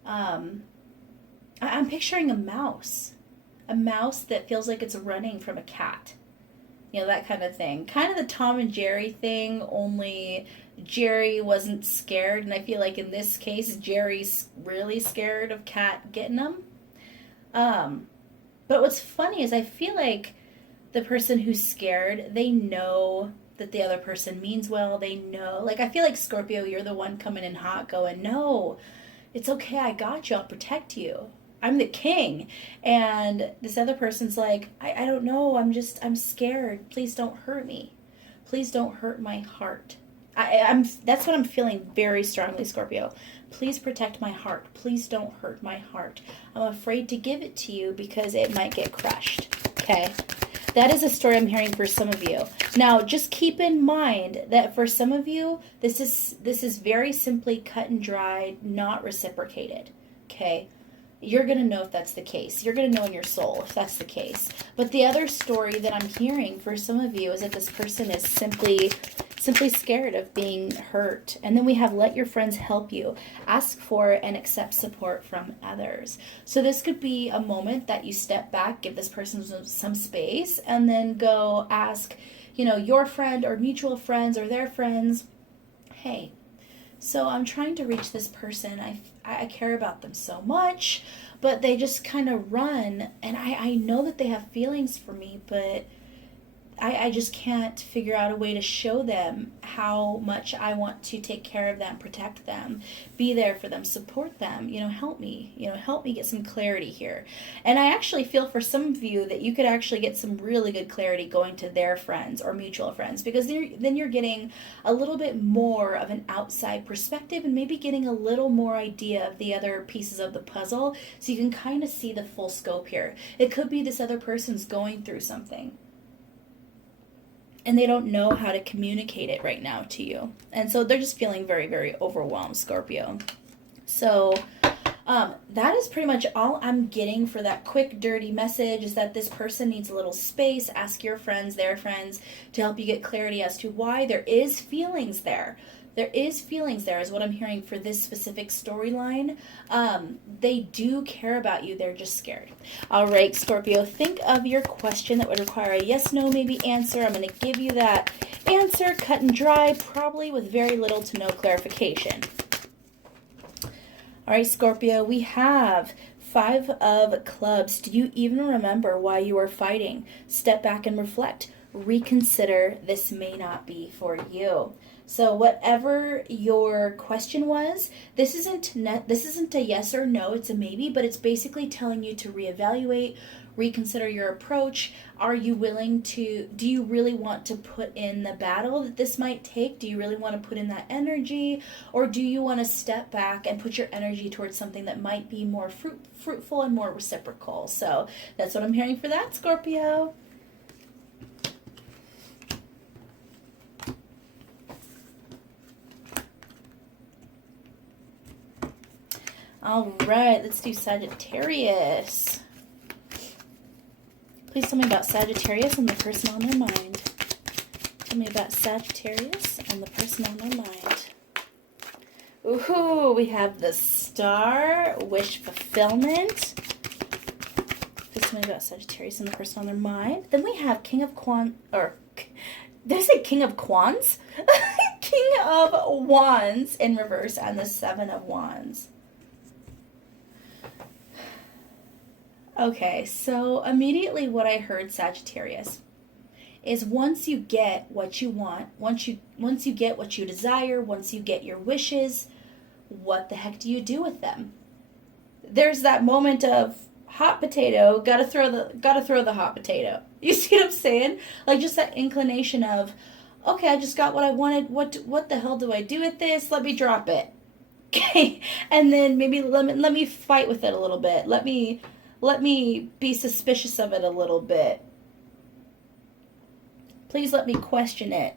I'm picturing a mouse that feels like it's running from a cat. You know, that kind of thing. Kind of the Tom and Jerry thing, only Jerry wasn't scared. And I feel like in this case, Jerry's really scared of Cat getting him. But what's funny is I feel like the person who's scared, they know that the other person means well. They know. Like, I feel like, Scorpio, you're the one coming in hot going, no, it's okay. I got you. I'll protect you. I'm the king. And this other person's like, I don't know. I'm scared. Please don't hurt me. Please don't hurt my heart. That's what I'm feeling very strongly, Scorpio. Please protect my heart. Please don't hurt my heart. I'm afraid to give it to you because it might get crushed. Okay. That is a story I'm hearing for some of you. Now, just keep in mind that for some of you, this is very simply cut and dried, not reciprocated. Okay. You're going to know if that's the case. You're going to know in your soul if that's the case. But the other story that I'm hearing for some of you is that this person is simply simply scared of being hurt. And then we have let your friends help you. Ask for and accept support from others. So this could be a moment that you step back, give this person some space, and then go ask, you know, your friend or mutual friends or their friends, hey, so I'm trying to reach this person. I care about them so much, but they just kind of run. And I know that they have feelings for me, but I just can't figure out a way to show them how much I want to take care of them, protect them, be there for them, support them, help me get some clarity here. And I actually feel for some of you that you could actually get some really good clarity going to their friends or mutual friends, because then you're getting a little bit more of an outside perspective and maybe getting a little more idea of the other pieces of the puzzle, so you can kind of see the full scope here. It could be this other person's going through something, and they don't know how to communicate it right now to you. And so they're just feeling very, very overwhelmed, Scorpio. So that is pretty much all I'm getting for that quick, dirty message, is that this person needs a little space. Ask your friends, their friends, to help you get clarity as to why. There is feelings there. There is feelings there, is what I'm hearing for this specific storyline. They do care about you. They're just scared. All right, Scorpio, think of your question that would require a yes, no, maybe answer. I'm going to give you that answer, cut and dry, probably with very little to no clarification. All right, Scorpio, we have 5 of Clubs. Do you even remember why you are fighting? Step back and reflect. Reconsider. This may not be for you. So whatever your question was, this isn't a yes or no, it's a maybe, but it's basically telling you to reevaluate, reconsider your approach. Do you really want to put in the battle that this might take? Do you really want to put in that energy? Or do you want to step back and put your energy towards something that might be more fruitful and more reciprocal? So that's what I'm hearing for that, Scorpio. All right, let's do Sagittarius. Please tell me about Sagittarius and the person on their mind. Tell me about Sagittarius and the person on their mind. Ooh, we have the Star, wish fulfillment. Please tell me about Sagittarius and the person on their mind. Then we have King of Wands. Did I say King of Wands? King of Wands in reverse and the 7 of Wands. Okay, so immediately what I heard, Sagittarius, is once you get what you want, once you get what you desire, once you get your wishes, what the heck do you do with them? There's that moment of hot potato, gotta throw the hot potato. You see what I'm saying? Like, just that inclination of, okay, I just got what I wanted. What the hell do I do with this? Let me drop it. Okay, and then maybe let me fight with it a little bit. Let me be suspicious of it a little bit. Please let me question it.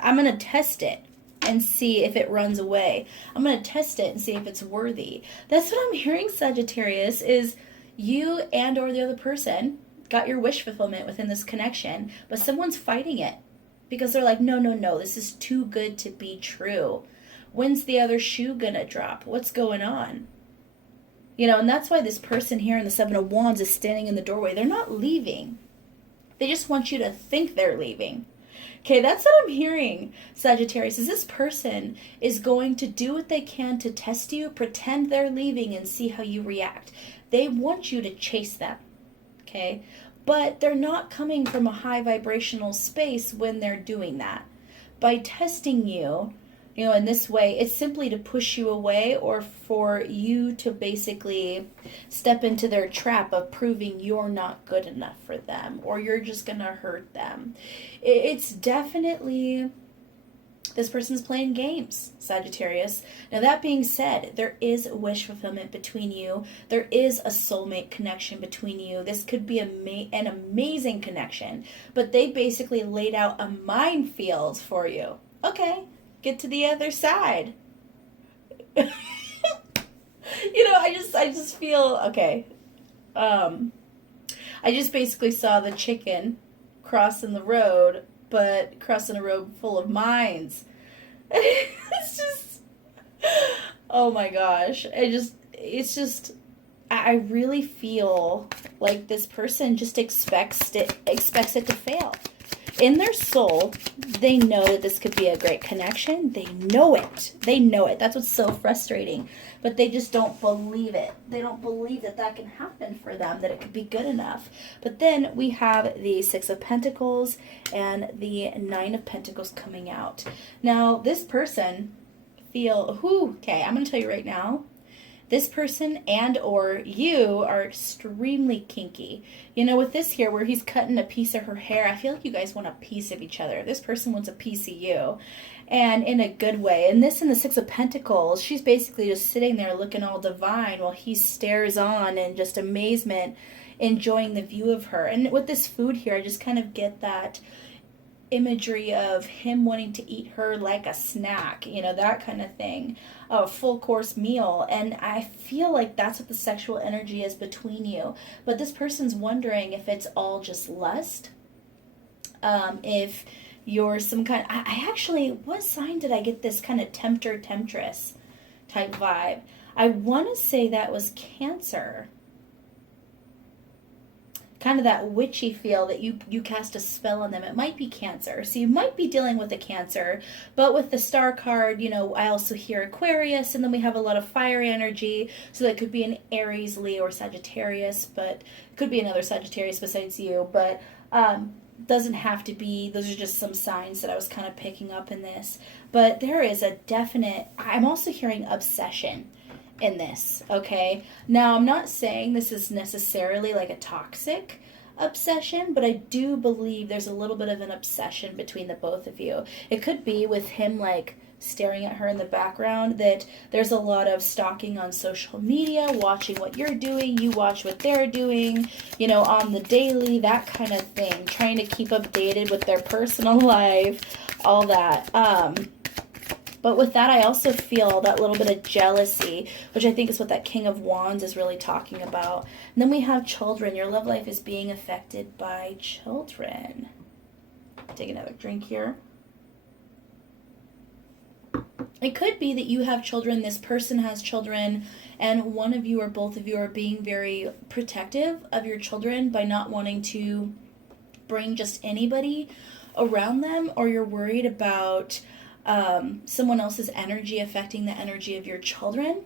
I'm going to test it and see if it runs away. I'm going to test it and see if it's worthy. That's what I'm hearing, Sagittarius, is you and or the other person got your wish fulfillment within this connection, but someone's fighting it because they're like, no, this is too good to be true. When's the other shoe going to drop? What's going on? And that's why this person here in the 7 of Wands is standing in the doorway. They're not leaving. They just want you to think they're leaving. Okay, that's what I'm hearing, Sagittarius, is this person is going to do what they can to test you, pretend they're leaving, and see how you react. They want you to chase them, okay? But they're not coming from a high vibrational space when they're doing that. By testing you, in this way, it's simply to push you away or for you to basically step into their trap of proving you're not good enough for them or you're just going to hurt them. It's definitely, this person's playing games, Sagittarius. Now, that being said, there is a wish fulfillment between you. There is a soulmate connection between you. This could be an amazing connection, but they basically laid out a minefield for you. Okay. Get to the other side. I just feel, okay. I just basically saw the chicken crossing the road but crossing a road full of mines. It's just, oh my gosh. It's just, I really feel like this person just expects it to fail. In their soul, they know that this could be a great connection. They know it. They know it. That's what's so frustrating. But they just don't believe it. They don't believe that that can happen for them, that it could be good enough. But then we have the Six of Pentacles and the Nine of Pentacles coming out. Now, this person okay, I'm going to tell you right now, this person and or you are extremely kinky. You know, with this here, where he's cutting a piece of her hair, I feel like you guys want a piece of each other. This person wants a piece of you, and in a good way. And this in the Six of Pentacles, she's basically just sitting there looking all divine while he stares on in just amazement, enjoying the view of her. And with this food here, I just kind of get that imagery of him wanting to eat her like a snack, you know, that kind of thing, a full course meal. And I feel like that's what the sexual energy is between you. But this person's wondering if it's all just lust, if you're some kind, I actually, what sign did I get this kind of temptress type vibe? I want to say that was Cancer. Kind of that witchy feel that you cast a spell on them. It might be Cancer. So you might be dealing with a Cancer. But with the star card, you know, I also hear Aquarius. And then we have a lot of fire energy. So that could be an Aries, Leo, or Sagittarius. But it could be another Sagittarius besides you. But doesn't have to be. Those are just some signs that I was kind of picking up in this. But there is a definite... I'm also hearing obsession in this, okay? Now, I'm not saying this is necessarily like a toxic obsession, but I do believe there's a little bit of an obsession between the both of you. It could be with him like staring at her in the background, that there's a lot of stalking on social media, watching what you're doing, you watch what they're doing, you know, on the daily, that kind of thing, trying to keep updated with their personal life, all that. But with that, I also feel that little bit of jealousy, which I think is what that King of Wands is really talking about. And then we have children. Your love life is being affected by children. Take another drink here. It could be that you have children, this person has children, and one of you or both of you are being very protective of your children by not wanting to bring just anybody around them, or you're worried about someone else's energy affecting the energy of your children.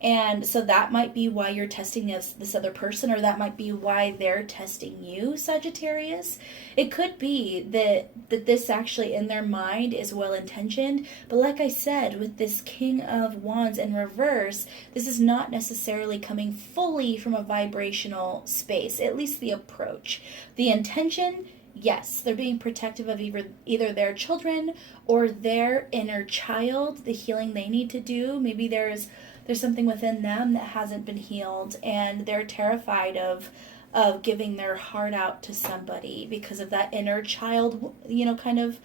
And so that might be why you're testing this other person, or that might be why they're testing you, Sagittarius. It could be that this actually in their mind is well-intentioned, but like I said, with this King of Wands in reverse, this is not necessarily coming fully from a vibrational space, at least the approach. The intention, yes, they're being protective of either their children or their inner child, the healing they need to do. Maybe there's something within them that hasn't been healed, and they're terrified of giving their heart out to somebody because of that inner child, you know, kind of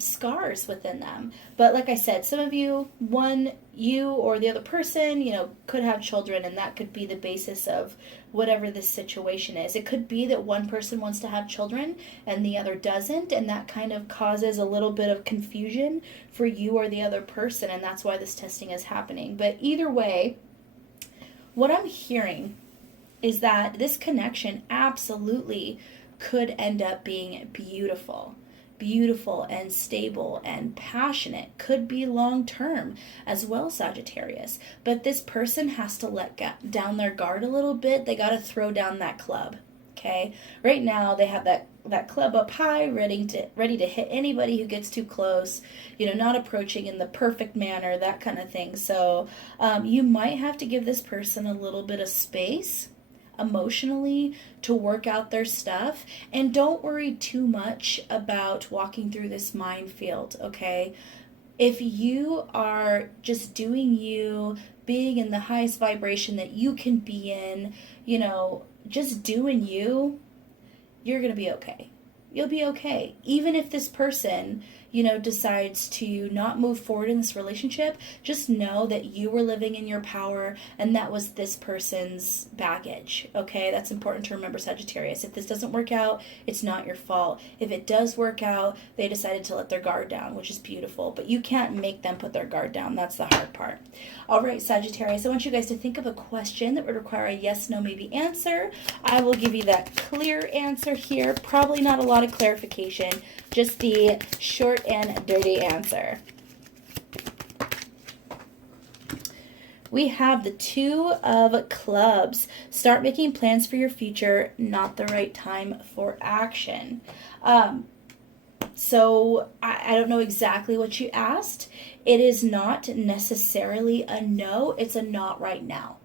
scars within them. But like I said, some of you, you or the other person, you know, could have children, and that could be the basis of whatever this situation is. It could be that one person wants to have children and the other doesn't, and that kind of causes a little bit of confusion for you or the other person, and that's why this testing is happening. But either way, what I'm hearing is that this connection absolutely could end up being beautiful and stable and passionate, could be long-term as well, Sagittarius. But this person has to let down their guard a little bit. They got to throw down that club, okay? Right now, they have that club up high, ready to hit anybody who gets too close, you know, not approaching in the perfect manner, that kind of thing. So you might have to give this person a little bit of space emotionally to work out their stuff, and don't worry too much about walking through this minefield, okay? If you are just doing you, being in the highest vibration that you can be in, you know, just doing you, you're gonna be okay. You'll be okay. Even if this person, decides to not move forward in this relationship, just know that you were living in your power and that was this person's baggage. Okay, that's important to remember, Sagittarius. If this doesn't work out, it's not your fault. If it does work out, they decided to let their guard down, which is beautiful, but you can't make them put their guard down. That's the hard part. All right, Sagittarius, I want you guys to think of a question that would require a yes, no, maybe answer. I will give you that clear answer here. Probably not a lot of clarification, just the short and dirty answer. We have the Two of Clubs. Start making plans for your future, not the right time for action. So I don't know exactly what you asked. It is not necessarily a no, it's a not right now.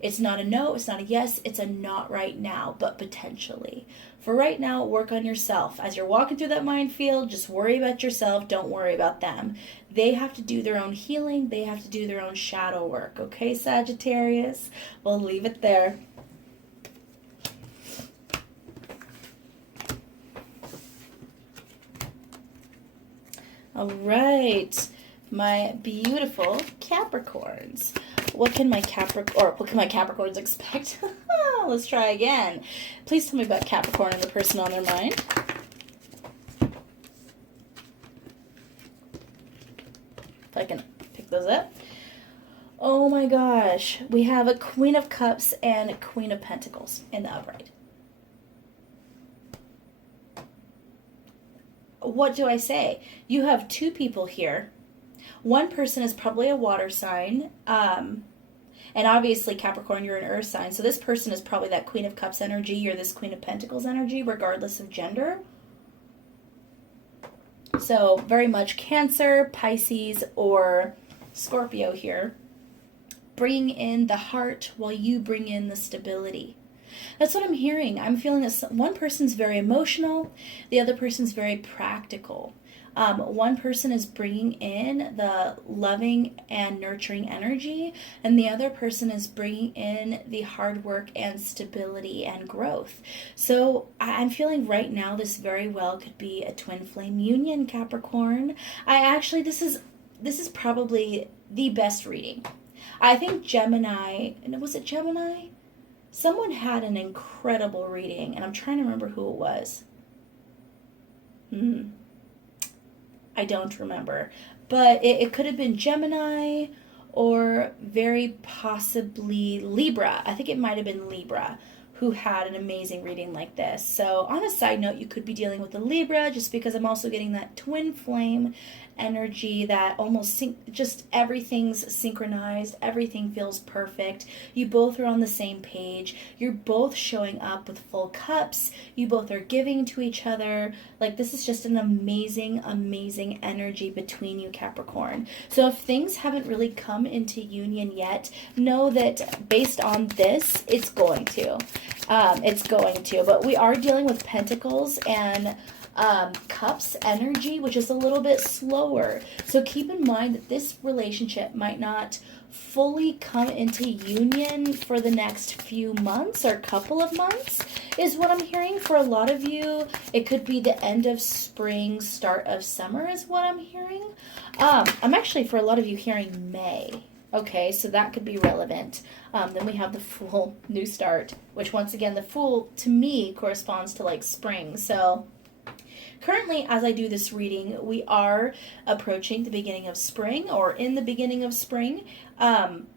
It's not a no, it's not a yes, it's a not right now, but potentially. For right now, work on yourself. As you're walking through that minefield, just worry about yourself, don't worry about them. They have to do their own healing, they have to do their own shadow work, okay, Sagittarius? We'll leave it there. All right, my beautiful Capricorns. What can my Capricorns expect? Let's try again. Please tell me about Capricorn and the person on their mind. If I can pick those up. Oh my gosh. We have a Queen of Cups and a Queen of Pentacles in the upright. What do I say? You have two people here. One person is probably a water sign, and obviously Capricorn, you're an earth sign, so this person is probably that Queen of Cups energy, you're this Queen of Pentacles energy, regardless of gender. So very much Cancer, Pisces, or Scorpio here, bringing in the heart while you bring in the stability. That's what I'm hearing. I'm feeling that one person's very emotional, the other person's very practical. One person is bringing in the loving and nurturing energy, and the other person is bringing in the hard work and stability and growth. So I'm feeling right now this very well could be a twin flame union, Capricorn. This is probably the best reading. I think Gemini, was it Gemini? Someone had an incredible reading, and I'm trying to remember who it was. I don't remember. But it could have been Gemini or very possibly Libra. I think it might have been Libra who had an amazing reading like this. So on a side note, you could be dealing with a Libra, just because I'm also getting that twin flame energy that almost just everything's synchronized, everything feels perfect. You both are on the same page. You're both showing up with full cups. You both are giving to each other. Like, this is just an amazing, amazing energy between you, Capricorn. So if things haven't really come into union yet, know that based on this, it's going to. But we are dealing with Pentacles and Cups energy, which is a little bit slower. So keep in mind that this relationship might not fully come into union for the next few months or couple of months, is what I'm hearing. For a lot of you, it could be the end of spring, start of summer is what I'm hearing. I'm actually, for a lot of you, hearing May. Okay, so that could be relevant. Then we have the Fool, new start, which once again, the Fool to me corresponds to like spring. So currently, as I do this reading, we are approaching the beginning of spring, or in the beginning of spring.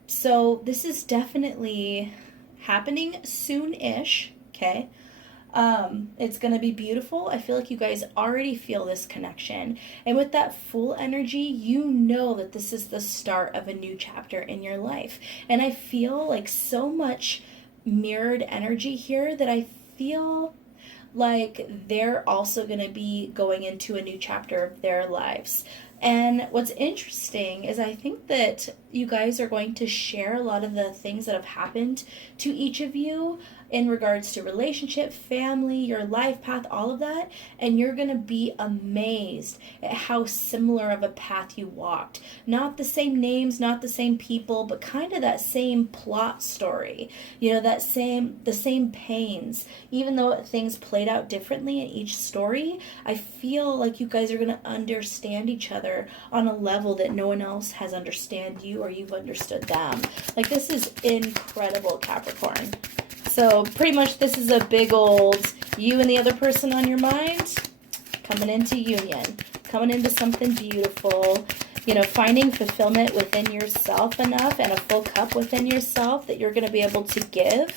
So this is definitely happening soon-ish, okay? It's going to be beautiful. I feel like you guys already feel this connection. And with that Fool energy, you know that this is the start of a new chapter in your life. And I feel like so much mirrored energy here that I feel like they're also going to be going into a new chapter of their lives. And what's interesting is I think that you guys are going to share a lot of the things that have happened to each of you in regards to relationship, family, your life path, all of that, and you're going to be amazed at how similar of a path you walked. Not the same names, not the same people, but kind of that same plot story. You know, the same pains. Even though things played out differently in each story, I feel like you guys are going to understand each other on a level that no one else has understood you or you've understood them. Like, this is incredible, Capricorn. So pretty much this is a big old you and the other person on your mind coming into union, coming into something beautiful, you know, finding fulfillment within yourself enough and a full cup within yourself that you're going to be able to give,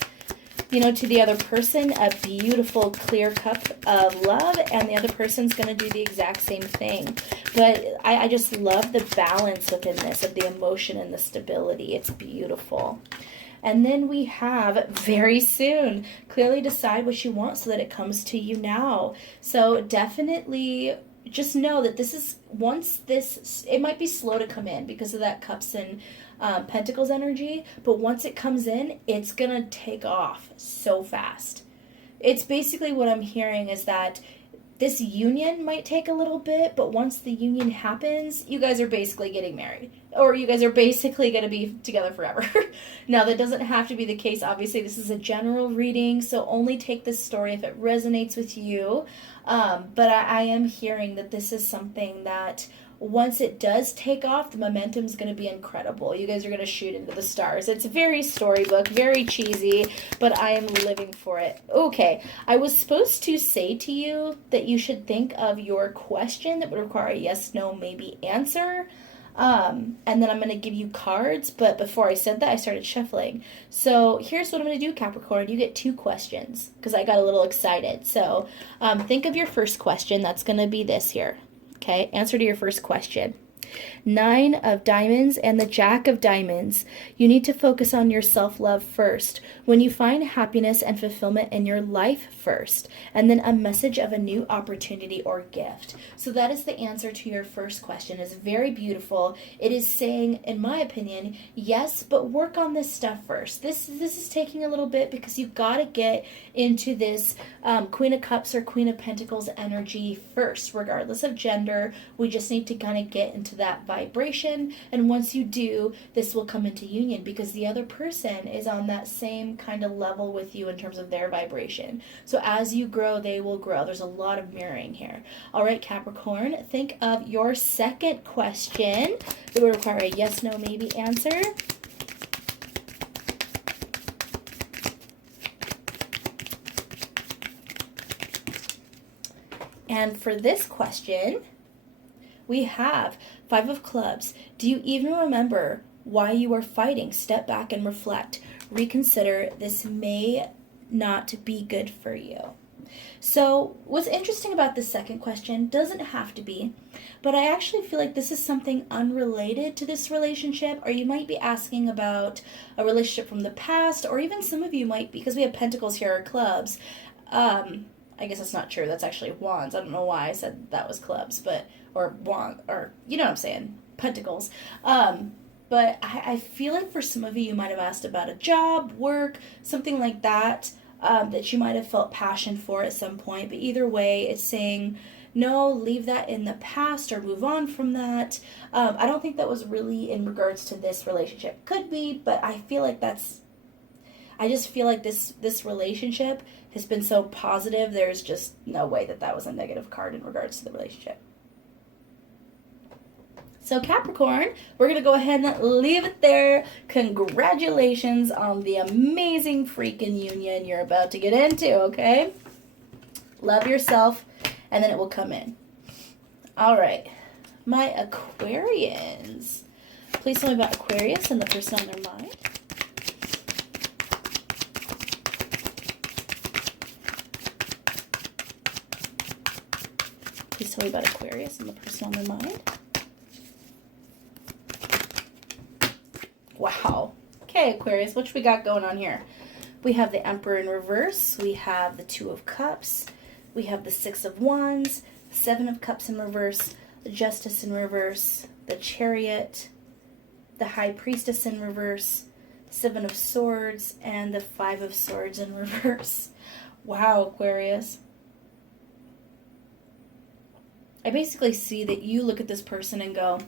you know, to the other person a beautiful, clear cup of love, and the other person's going to do the exact same thing. But I just love the balance within this of the emotion and the stability. It's beautiful. And then we have very soon. Clearly decide what you want so that it comes to you now. So definitely just know that this is, it might be slow to come in because of that cups and pentacles energy, but once it comes in, it's going to take off so fast. It's basically what I'm hearing is that this union might take a little bit, but once the union happens, you guys are basically getting married. Or you guys are basically going to be together forever. Now, that doesn't have to be the case. Obviously, this is a general reading, so only take this story if it resonates with you. But I am hearing that this is something that once it does take off, the momentum is going to be incredible. You guys are going to shoot into the stars. It's very storybook, very cheesy, but I am living for it. Okay, I was supposed to say to you that you should think of your question that would require a yes, no, maybe answer. And then I'm going to give you cards, but before I said that, I started shuffling. So here's what I'm going to do, Capricorn. You get 2 questions because I got a little excited. So think of your first question. That's going to be this here. Okay, answer to your first question. 9 of diamonds and the Jack of diamonds. You need to focus on your self-love first. When you find happiness and fulfillment in your life first, and then a message of a new opportunity or gift. So that is the answer to your first question. It's very beautiful. It is saying, in my opinion, yes, but work on this stuff first. This is taking a little bit because you've got to get into this Queen of Cups or Queen of Pentacles energy first, regardless of gender. We just need to kind of get into that vibration, and once you do, this will come into union because the other person is on that same kind of level with you in terms of their vibration. So as you grow, they will grow. There's a lot of mirroring here. All right, Capricorn, think of your second question that would require a yes, no, maybe answer. And for this question, we have 5 of clubs. Do you even remember why you are fighting? Step back and reflect. Reconsider. This may not be good for you. So what's interesting about the second question, doesn't have to be, but I actually feel like this is something unrelated to this relationship, or you might be asking about a relationship from the past, or even some of you might, because we have pentacles here or clubs. I guess that's not true. That's actually wands. I don't know why I said that was clubs, but, or wand, or, you know what I'm saying, pentacles. But I feel like for some of you, you might have asked about a job, work, something like that, that you might have felt passion for at some point. But either way, it's saying, no, leave that in the past or move on from that. I don't think that was really in regards to this relationship. Could be, but I feel like I just feel like this relationship has been so positive, there's just no way that was a negative card in regards to the relationship. So Capricorn, we're going to go ahead and leave it there. Congratulations on the amazing freaking union you're about to get into, okay? Love yourself, and then it will come in. All right. My Aquarians. Please tell me about Aquarius and the person on their mind. Please tell me about Aquarius and the person on their mind. Wow. Okay, Aquarius, what we got going on here? We have the Emperor in reverse. We have the 2 of Cups. We have the 6 of Wands, 7 of Cups in reverse, the Justice in reverse, the Chariot, the High Priestess in reverse, Seven of Swords, and the Five of Swords in reverse. Wow, Aquarius. I basically see that you look at this person and go,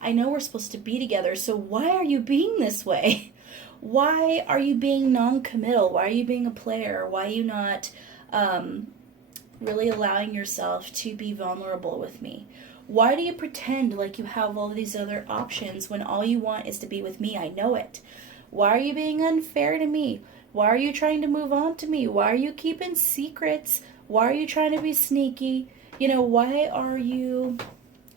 I know we're supposed to be together, so why are you being this way? Why are you being non-committal? Why are you being a player? Why are you not really allowing yourself to be vulnerable with me? Why do you pretend like you have all these other options when all you want is to be with me? I know it. Why are you being unfair to me? Why are you trying to move on to me? Why are you keeping secrets? Why are you trying to be sneaky? Why are you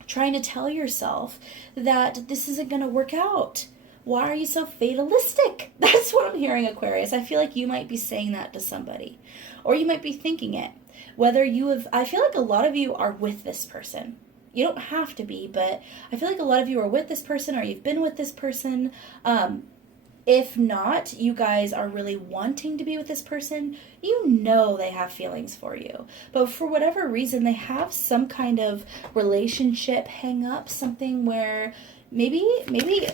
trying to tell yourself that this isn't going to work out? Why are you so fatalistic? That's what I'm hearing, Aquarius. I feel like you might be saying that to somebody, or you might be thinking it. I feel like a lot of you are with this person. You don't have to be, but I feel like a lot of you are with this person, or you've been with this person. If not, you guys are really wanting to be with this person. You know they have feelings for you. But for whatever reason, they have some kind of relationship hang up, something where maybe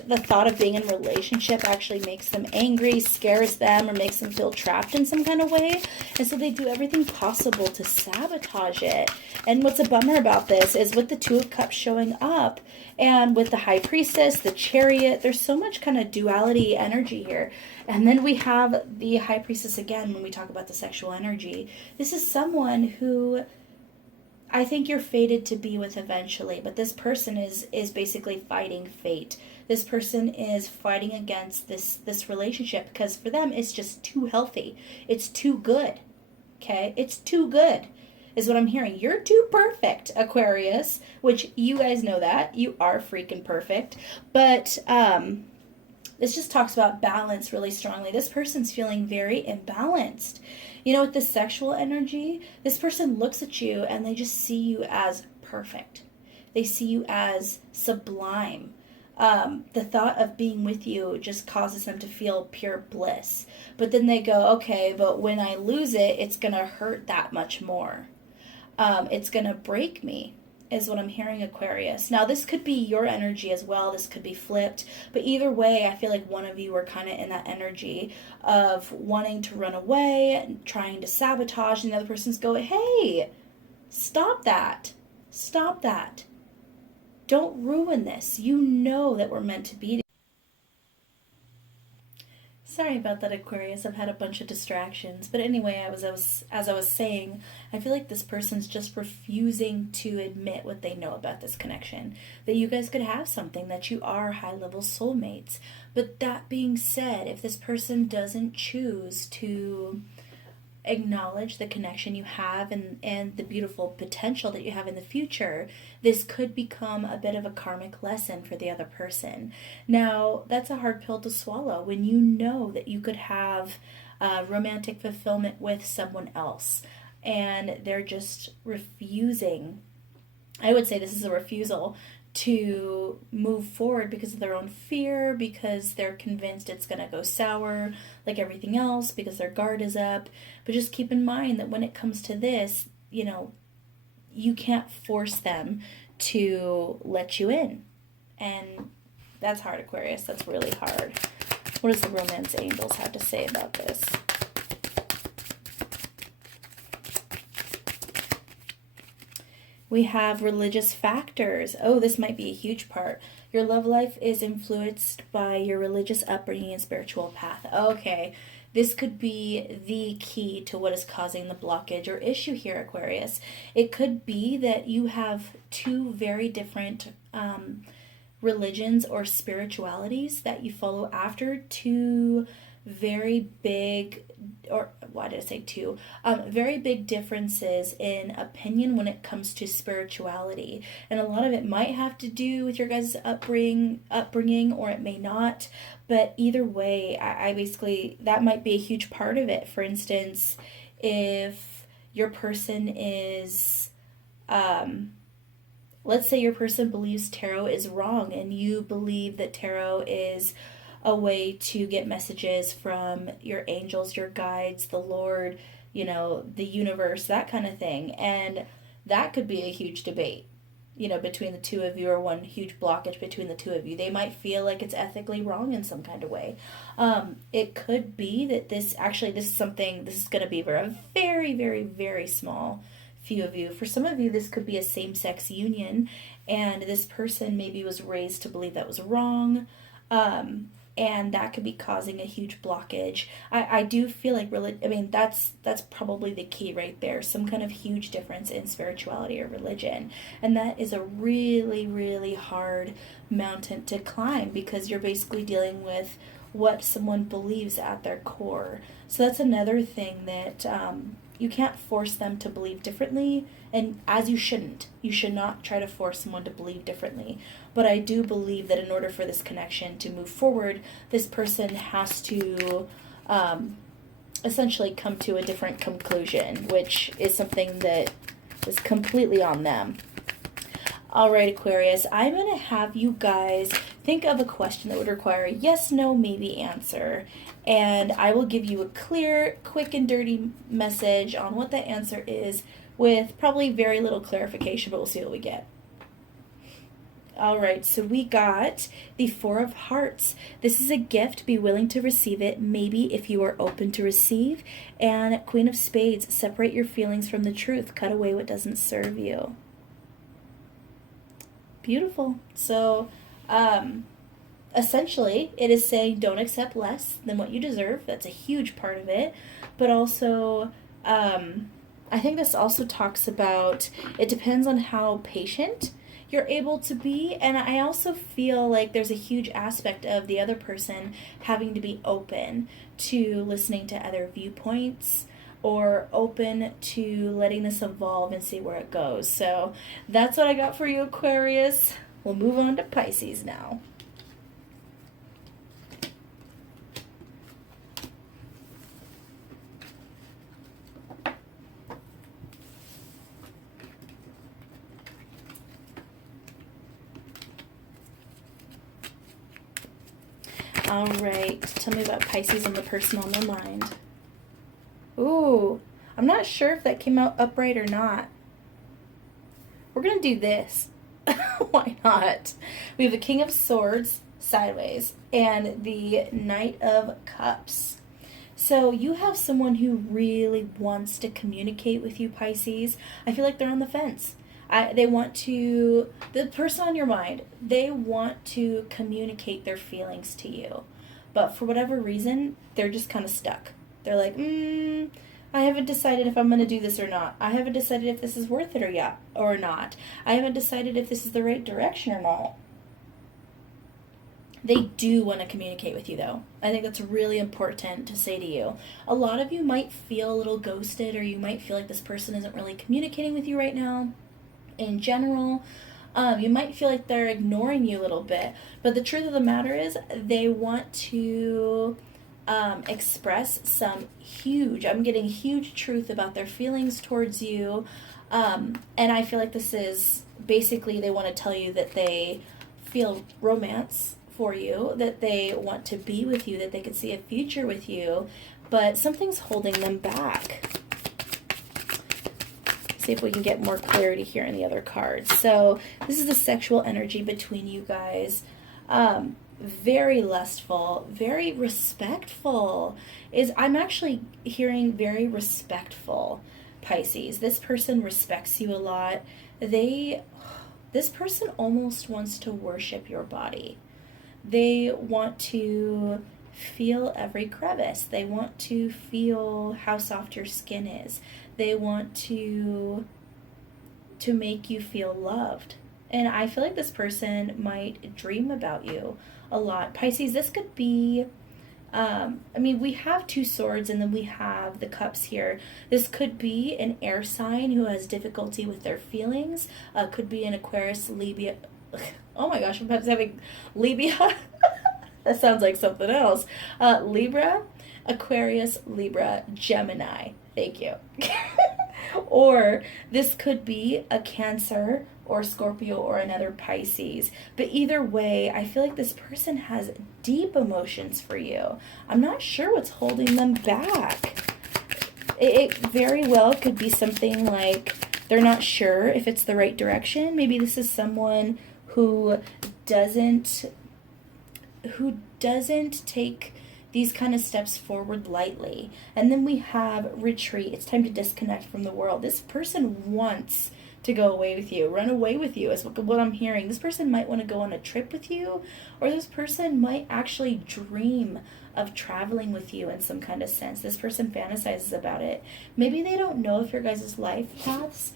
the thought of being in a relationship actually makes them angry, scares them, or makes them feel trapped in some kind of way. And so they do everything possible to sabotage it. And what's a bummer about this is with the Two of Cups showing up, and with the High Priestess, the Chariot, there's so much kind of duality energy here. And then we have the High Priestess again when we talk about the sexual energy. This is someone who I think you're fated to be with eventually, but this person is basically fighting fate. This person is fighting against this relationship because for them it's just too healthy. It's too good. Okay? It's too good is what I'm hearing. You're too perfect, Aquarius, which you guys know that. You are freaking perfect. But this just talks about balance really strongly. This person's feeling very imbalanced. With the sexual energy, this person looks at you and they just see you as perfect. They see you as sublime. The thought of being with you just causes them to feel pure bliss. But then they go, okay, but when I lose it, it's going to hurt that much more. It's going to break me, is what I'm hearing, Aquarius. Now, this could be your energy as well. This could be flipped. But either way, I feel like one of you are kind of in that energy of wanting to run away and trying to sabotage, and the other person's going, hey, stop that. Stop that. Don't ruin this. You know that we're meant to be together. Sorry about that, Aquarius. I've had a bunch of distractions. But anyway, as I was saying, I feel like this person's just refusing to admit what they know about this connection. That you guys could have something, that you are high-level soulmates. But that being said, if this person doesn't choose to acknowledge the connection you have and the beautiful potential that you have in the future, this could become a bit of a karmic lesson for the other person. Now, that's a hard pill to swallow when you know that you could have romantic fulfillment with someone else and they're just refusing. I would say this is a refusal to move forward because of their own fear, because they're convinced it's going to go sour like everything else, because their guard is up. But just keep in mind that when it comes to this, you can't force them to let you in. And that's hard, Aquarius. That's really hard. What does the romance angels have to say about this? We have religious factors. Oh, this might be a huge part. Your love life is influenced by your religious upbringing and spiritual path. Okay, this could be the key to what is causing the blockage or issue here, Aquarius. It could be that you have two very different religions or spiritualities that you follow after, two very big, or why did I say two? Very big differences in opinion when it comes to spirituality. And a lot of it might have to do with your guys' upbringing, or it may not. But either way, I basically, that might be a huge part of it. For instance, if your person is, let's say your person believes tarot is wrong and you believe that tarot is a way to get messages from your angels, your guides, the Lord, the universe, that kind of thing. And that could be a huge debate. you know, between the two of you, or one huge blockage between the two of you. They might feel like it's ethically wrong in some kind of way. It could be that this is something, this is going to be for a very, very, very small few of you. For some of you, this could be a same-sex union, and this person maybe was raised to believe that was wrong. And that could be causing a huge blockage. I do feel like really, I mean, that's probably the key right there. Some kind of huge difference in spirituality or religion. And that is a really, really hard mountain to climb, because you're basically dealing with what someone believes at their core. So that's another thing that you can't force them to believe differently, and as you shouldn't. You should not try to force someone to believe differently. But I do believe that in order for this connection to move forward, this person has to essentially come to a different conclusion, which is something that is completely on them. All right, Aquarius, I'm going to have you guys think of a question that would require a yes, no, maybe answer. And I will give you a clear, quick, and dirty message on what that answer is, with probably very little clarification, but we'll see what we get. All right, so we got the Four of Hearts. This is a gift. Be willing to receive it, maybe if you are open to receive. And Queen of Spades, separate your feelings from the truth. Cut away what doesn't serve you. Beautiful. So, essentially, it is saying don't accept less than what you deserve. That's a huge part of it. But also, I think this also talks about, it depends on how patient you're able to be. And I also feel like there's a huge aspect of the other person having to be open to listening to other viewpoints, or open to letting this evolve and see where it goes. So that's what I got for you, Aquarius. We'll move on to Pisces now. All right, tell me about Pisces and the person on their mind. Ooh, I'm not sure if that came out upright or not. We're going to do this. Why not? We have the King of Swords sideways and the Knight of Cups. So you have someone who really wants to communicate with you, Pisces. I feel like they're on the fence. They want to, the person on your mind, they want to communicate their feelings to you. But for whatever reason, they're just kind of stuck. They're like, I haven't decided if I'm going to do this or not. I haven't decided if this is worth it or not. I haven't decided if this is the right direction or not. They do want to communicate with you, though. I think that's really important to say to you. A lot of you might feel a little ghosted, or you might feel like this person isn't really communicating with you right now. In general, you might feel like they're ignoring you a little bit. But the truth of the matter is, they want to express some huge, I'm getting huge truth about their feelings towards you. And I feel like this is basically, they want to tell you that they feel romance for you, that they want to be with you, that they could see a future with you, but something's holding them back. See if we can get more clarity here in the other cards. So this is the sexual energy between you guys. Very lustful, very respectful. I'm actually hearing very respectful, Pisces. This person respects you a lot. This person almost wants to worship your body. They want to feel every crevice. They want to feel how soft your skin is. They want to make you feel loved. And I feel like this person might dream about you a lot. Pisces, this could be, we have two swords and then we have the cups here. This could be an air sign who has difficulty with their feelings. Could be an Aquarius, Libra. Oh my gosh, I'm having Libra. That sounds like something else. Libra, Aquarius, Libra, Gemini. Thank you. Or this could be a Cancer or Scorpio or another Pisces. But either way, I feel like this person has deep emotions for you. I'm not sure what's holding them back. It very well could be something like they're not sure if it's the right direction. Maybe this is someone who doesn't take these kind of steps forward lightly. And then we have retreat. It's time to disconnect from the world. This person wants to go away with you, run away with you is what I'm hearing. This person might want to go on a trip with you, or this person might actually dream of traveling with you in some kind of sense. This person fantasizes about it. Maybe they don't know if your guys' life paths,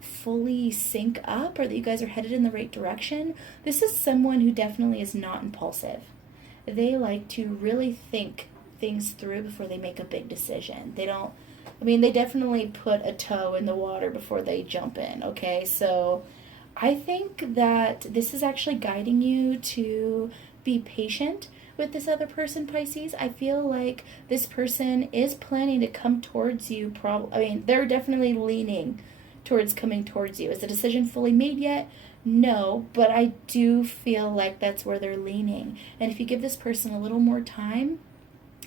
fully sync up, or that you guys are headed in the right direction. This is someone who definitely is not impulsive. They like to really think things through before they make a big decision. They definitely put a toe in the water before they jump in, okay? So I think that this is actually guiding you to be patient with this other person, Pisces. I feel like this person is planning to come towards you. They're definitely leaning towards coming towards you. Is the decision fully made yet? No, but I do feel like that's where they're leaning. And if you give this person a little more time,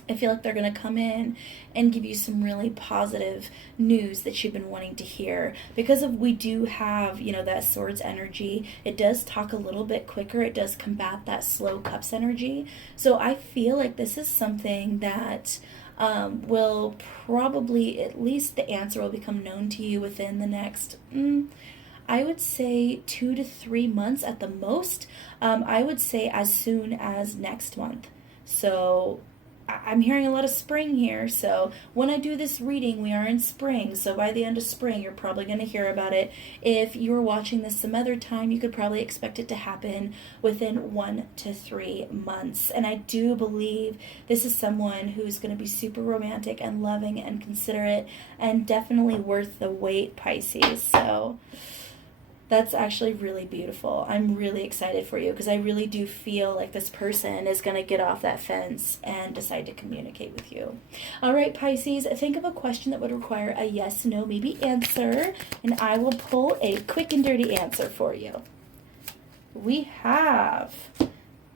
I feel like they're going to come in and give you some really positive news that you've been wanting to hear. Because we do have, that Swords energy. It does talk a little bit quicker. It does combat that slow Cups energy. So I feel like this is something that will probably, at least the answer will become known to you within the next, I would say 2 to 3 months at the most. I would say as soon as next month. So I'm hearing a lot of spring here. So when I do this reading, we are in spring. So by the end of spring, you're probably going to hear about it. If you were watching this some other time, you could probably expect it to happen within 1 to 3 months. And I do believe this is someone who's going to be super romantic and loving and considerate and definitely worth the wait, Pisces. So that's actually really beautiful. I'm really excited for you because I really do feel like this person is going to get off that fence and decide to communicate with you. All right, Pisces, think of a question that would require a yes, no, maybe answer, and I will pull a quick and dirty answer for you. We have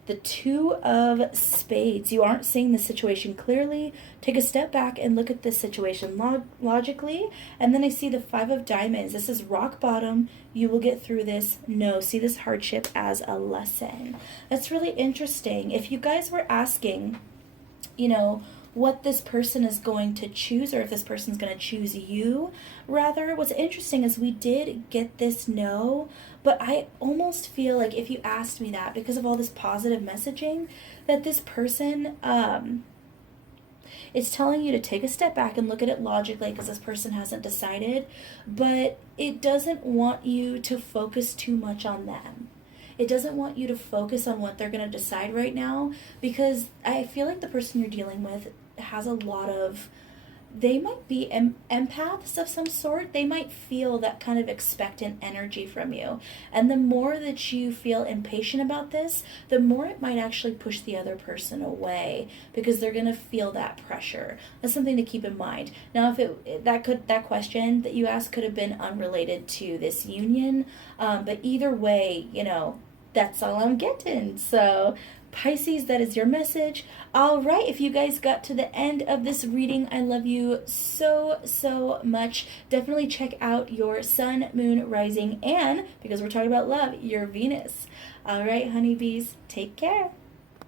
the Two of Spades. You aren't seeing the situation clearly. Take a step back and look at this situation logically. And then I see the Five of Diamonds. This is rock bottom. You will get through this. No, see this hardship as a lesson. That's really interesting. If you guys were asking, what this person is going to choose, or if this person's going to choose you, rather, what's interesting is we did get this no, but I almost feel like if you asked me that, because of all this positive messaging, that this person is telling you to take a step back and look at it logically, because this person hasn't decided, but it doesn't want you to focus too much on them. It doesn't want you to focus on what they're going to decide right now, because I feel like the person you're dealing with has a lot of, they might be empaths of some sort. They might feel that kind of expectant energy from you. And the more that you feel impatient about this, the more it might actually push the other person away, because they're going to feel that pressure. That's something to keep in mind. Now, if that question that you asked could have been unrelated to this union, but either way, that's all I'm getting. So Pisces, that is your message. All right, if you guys got to the end of this reading, I love you so, so much. Definitely check out your sun, moon, rising, and, because we're talking about love, your Venus. All right, honeybees, take care.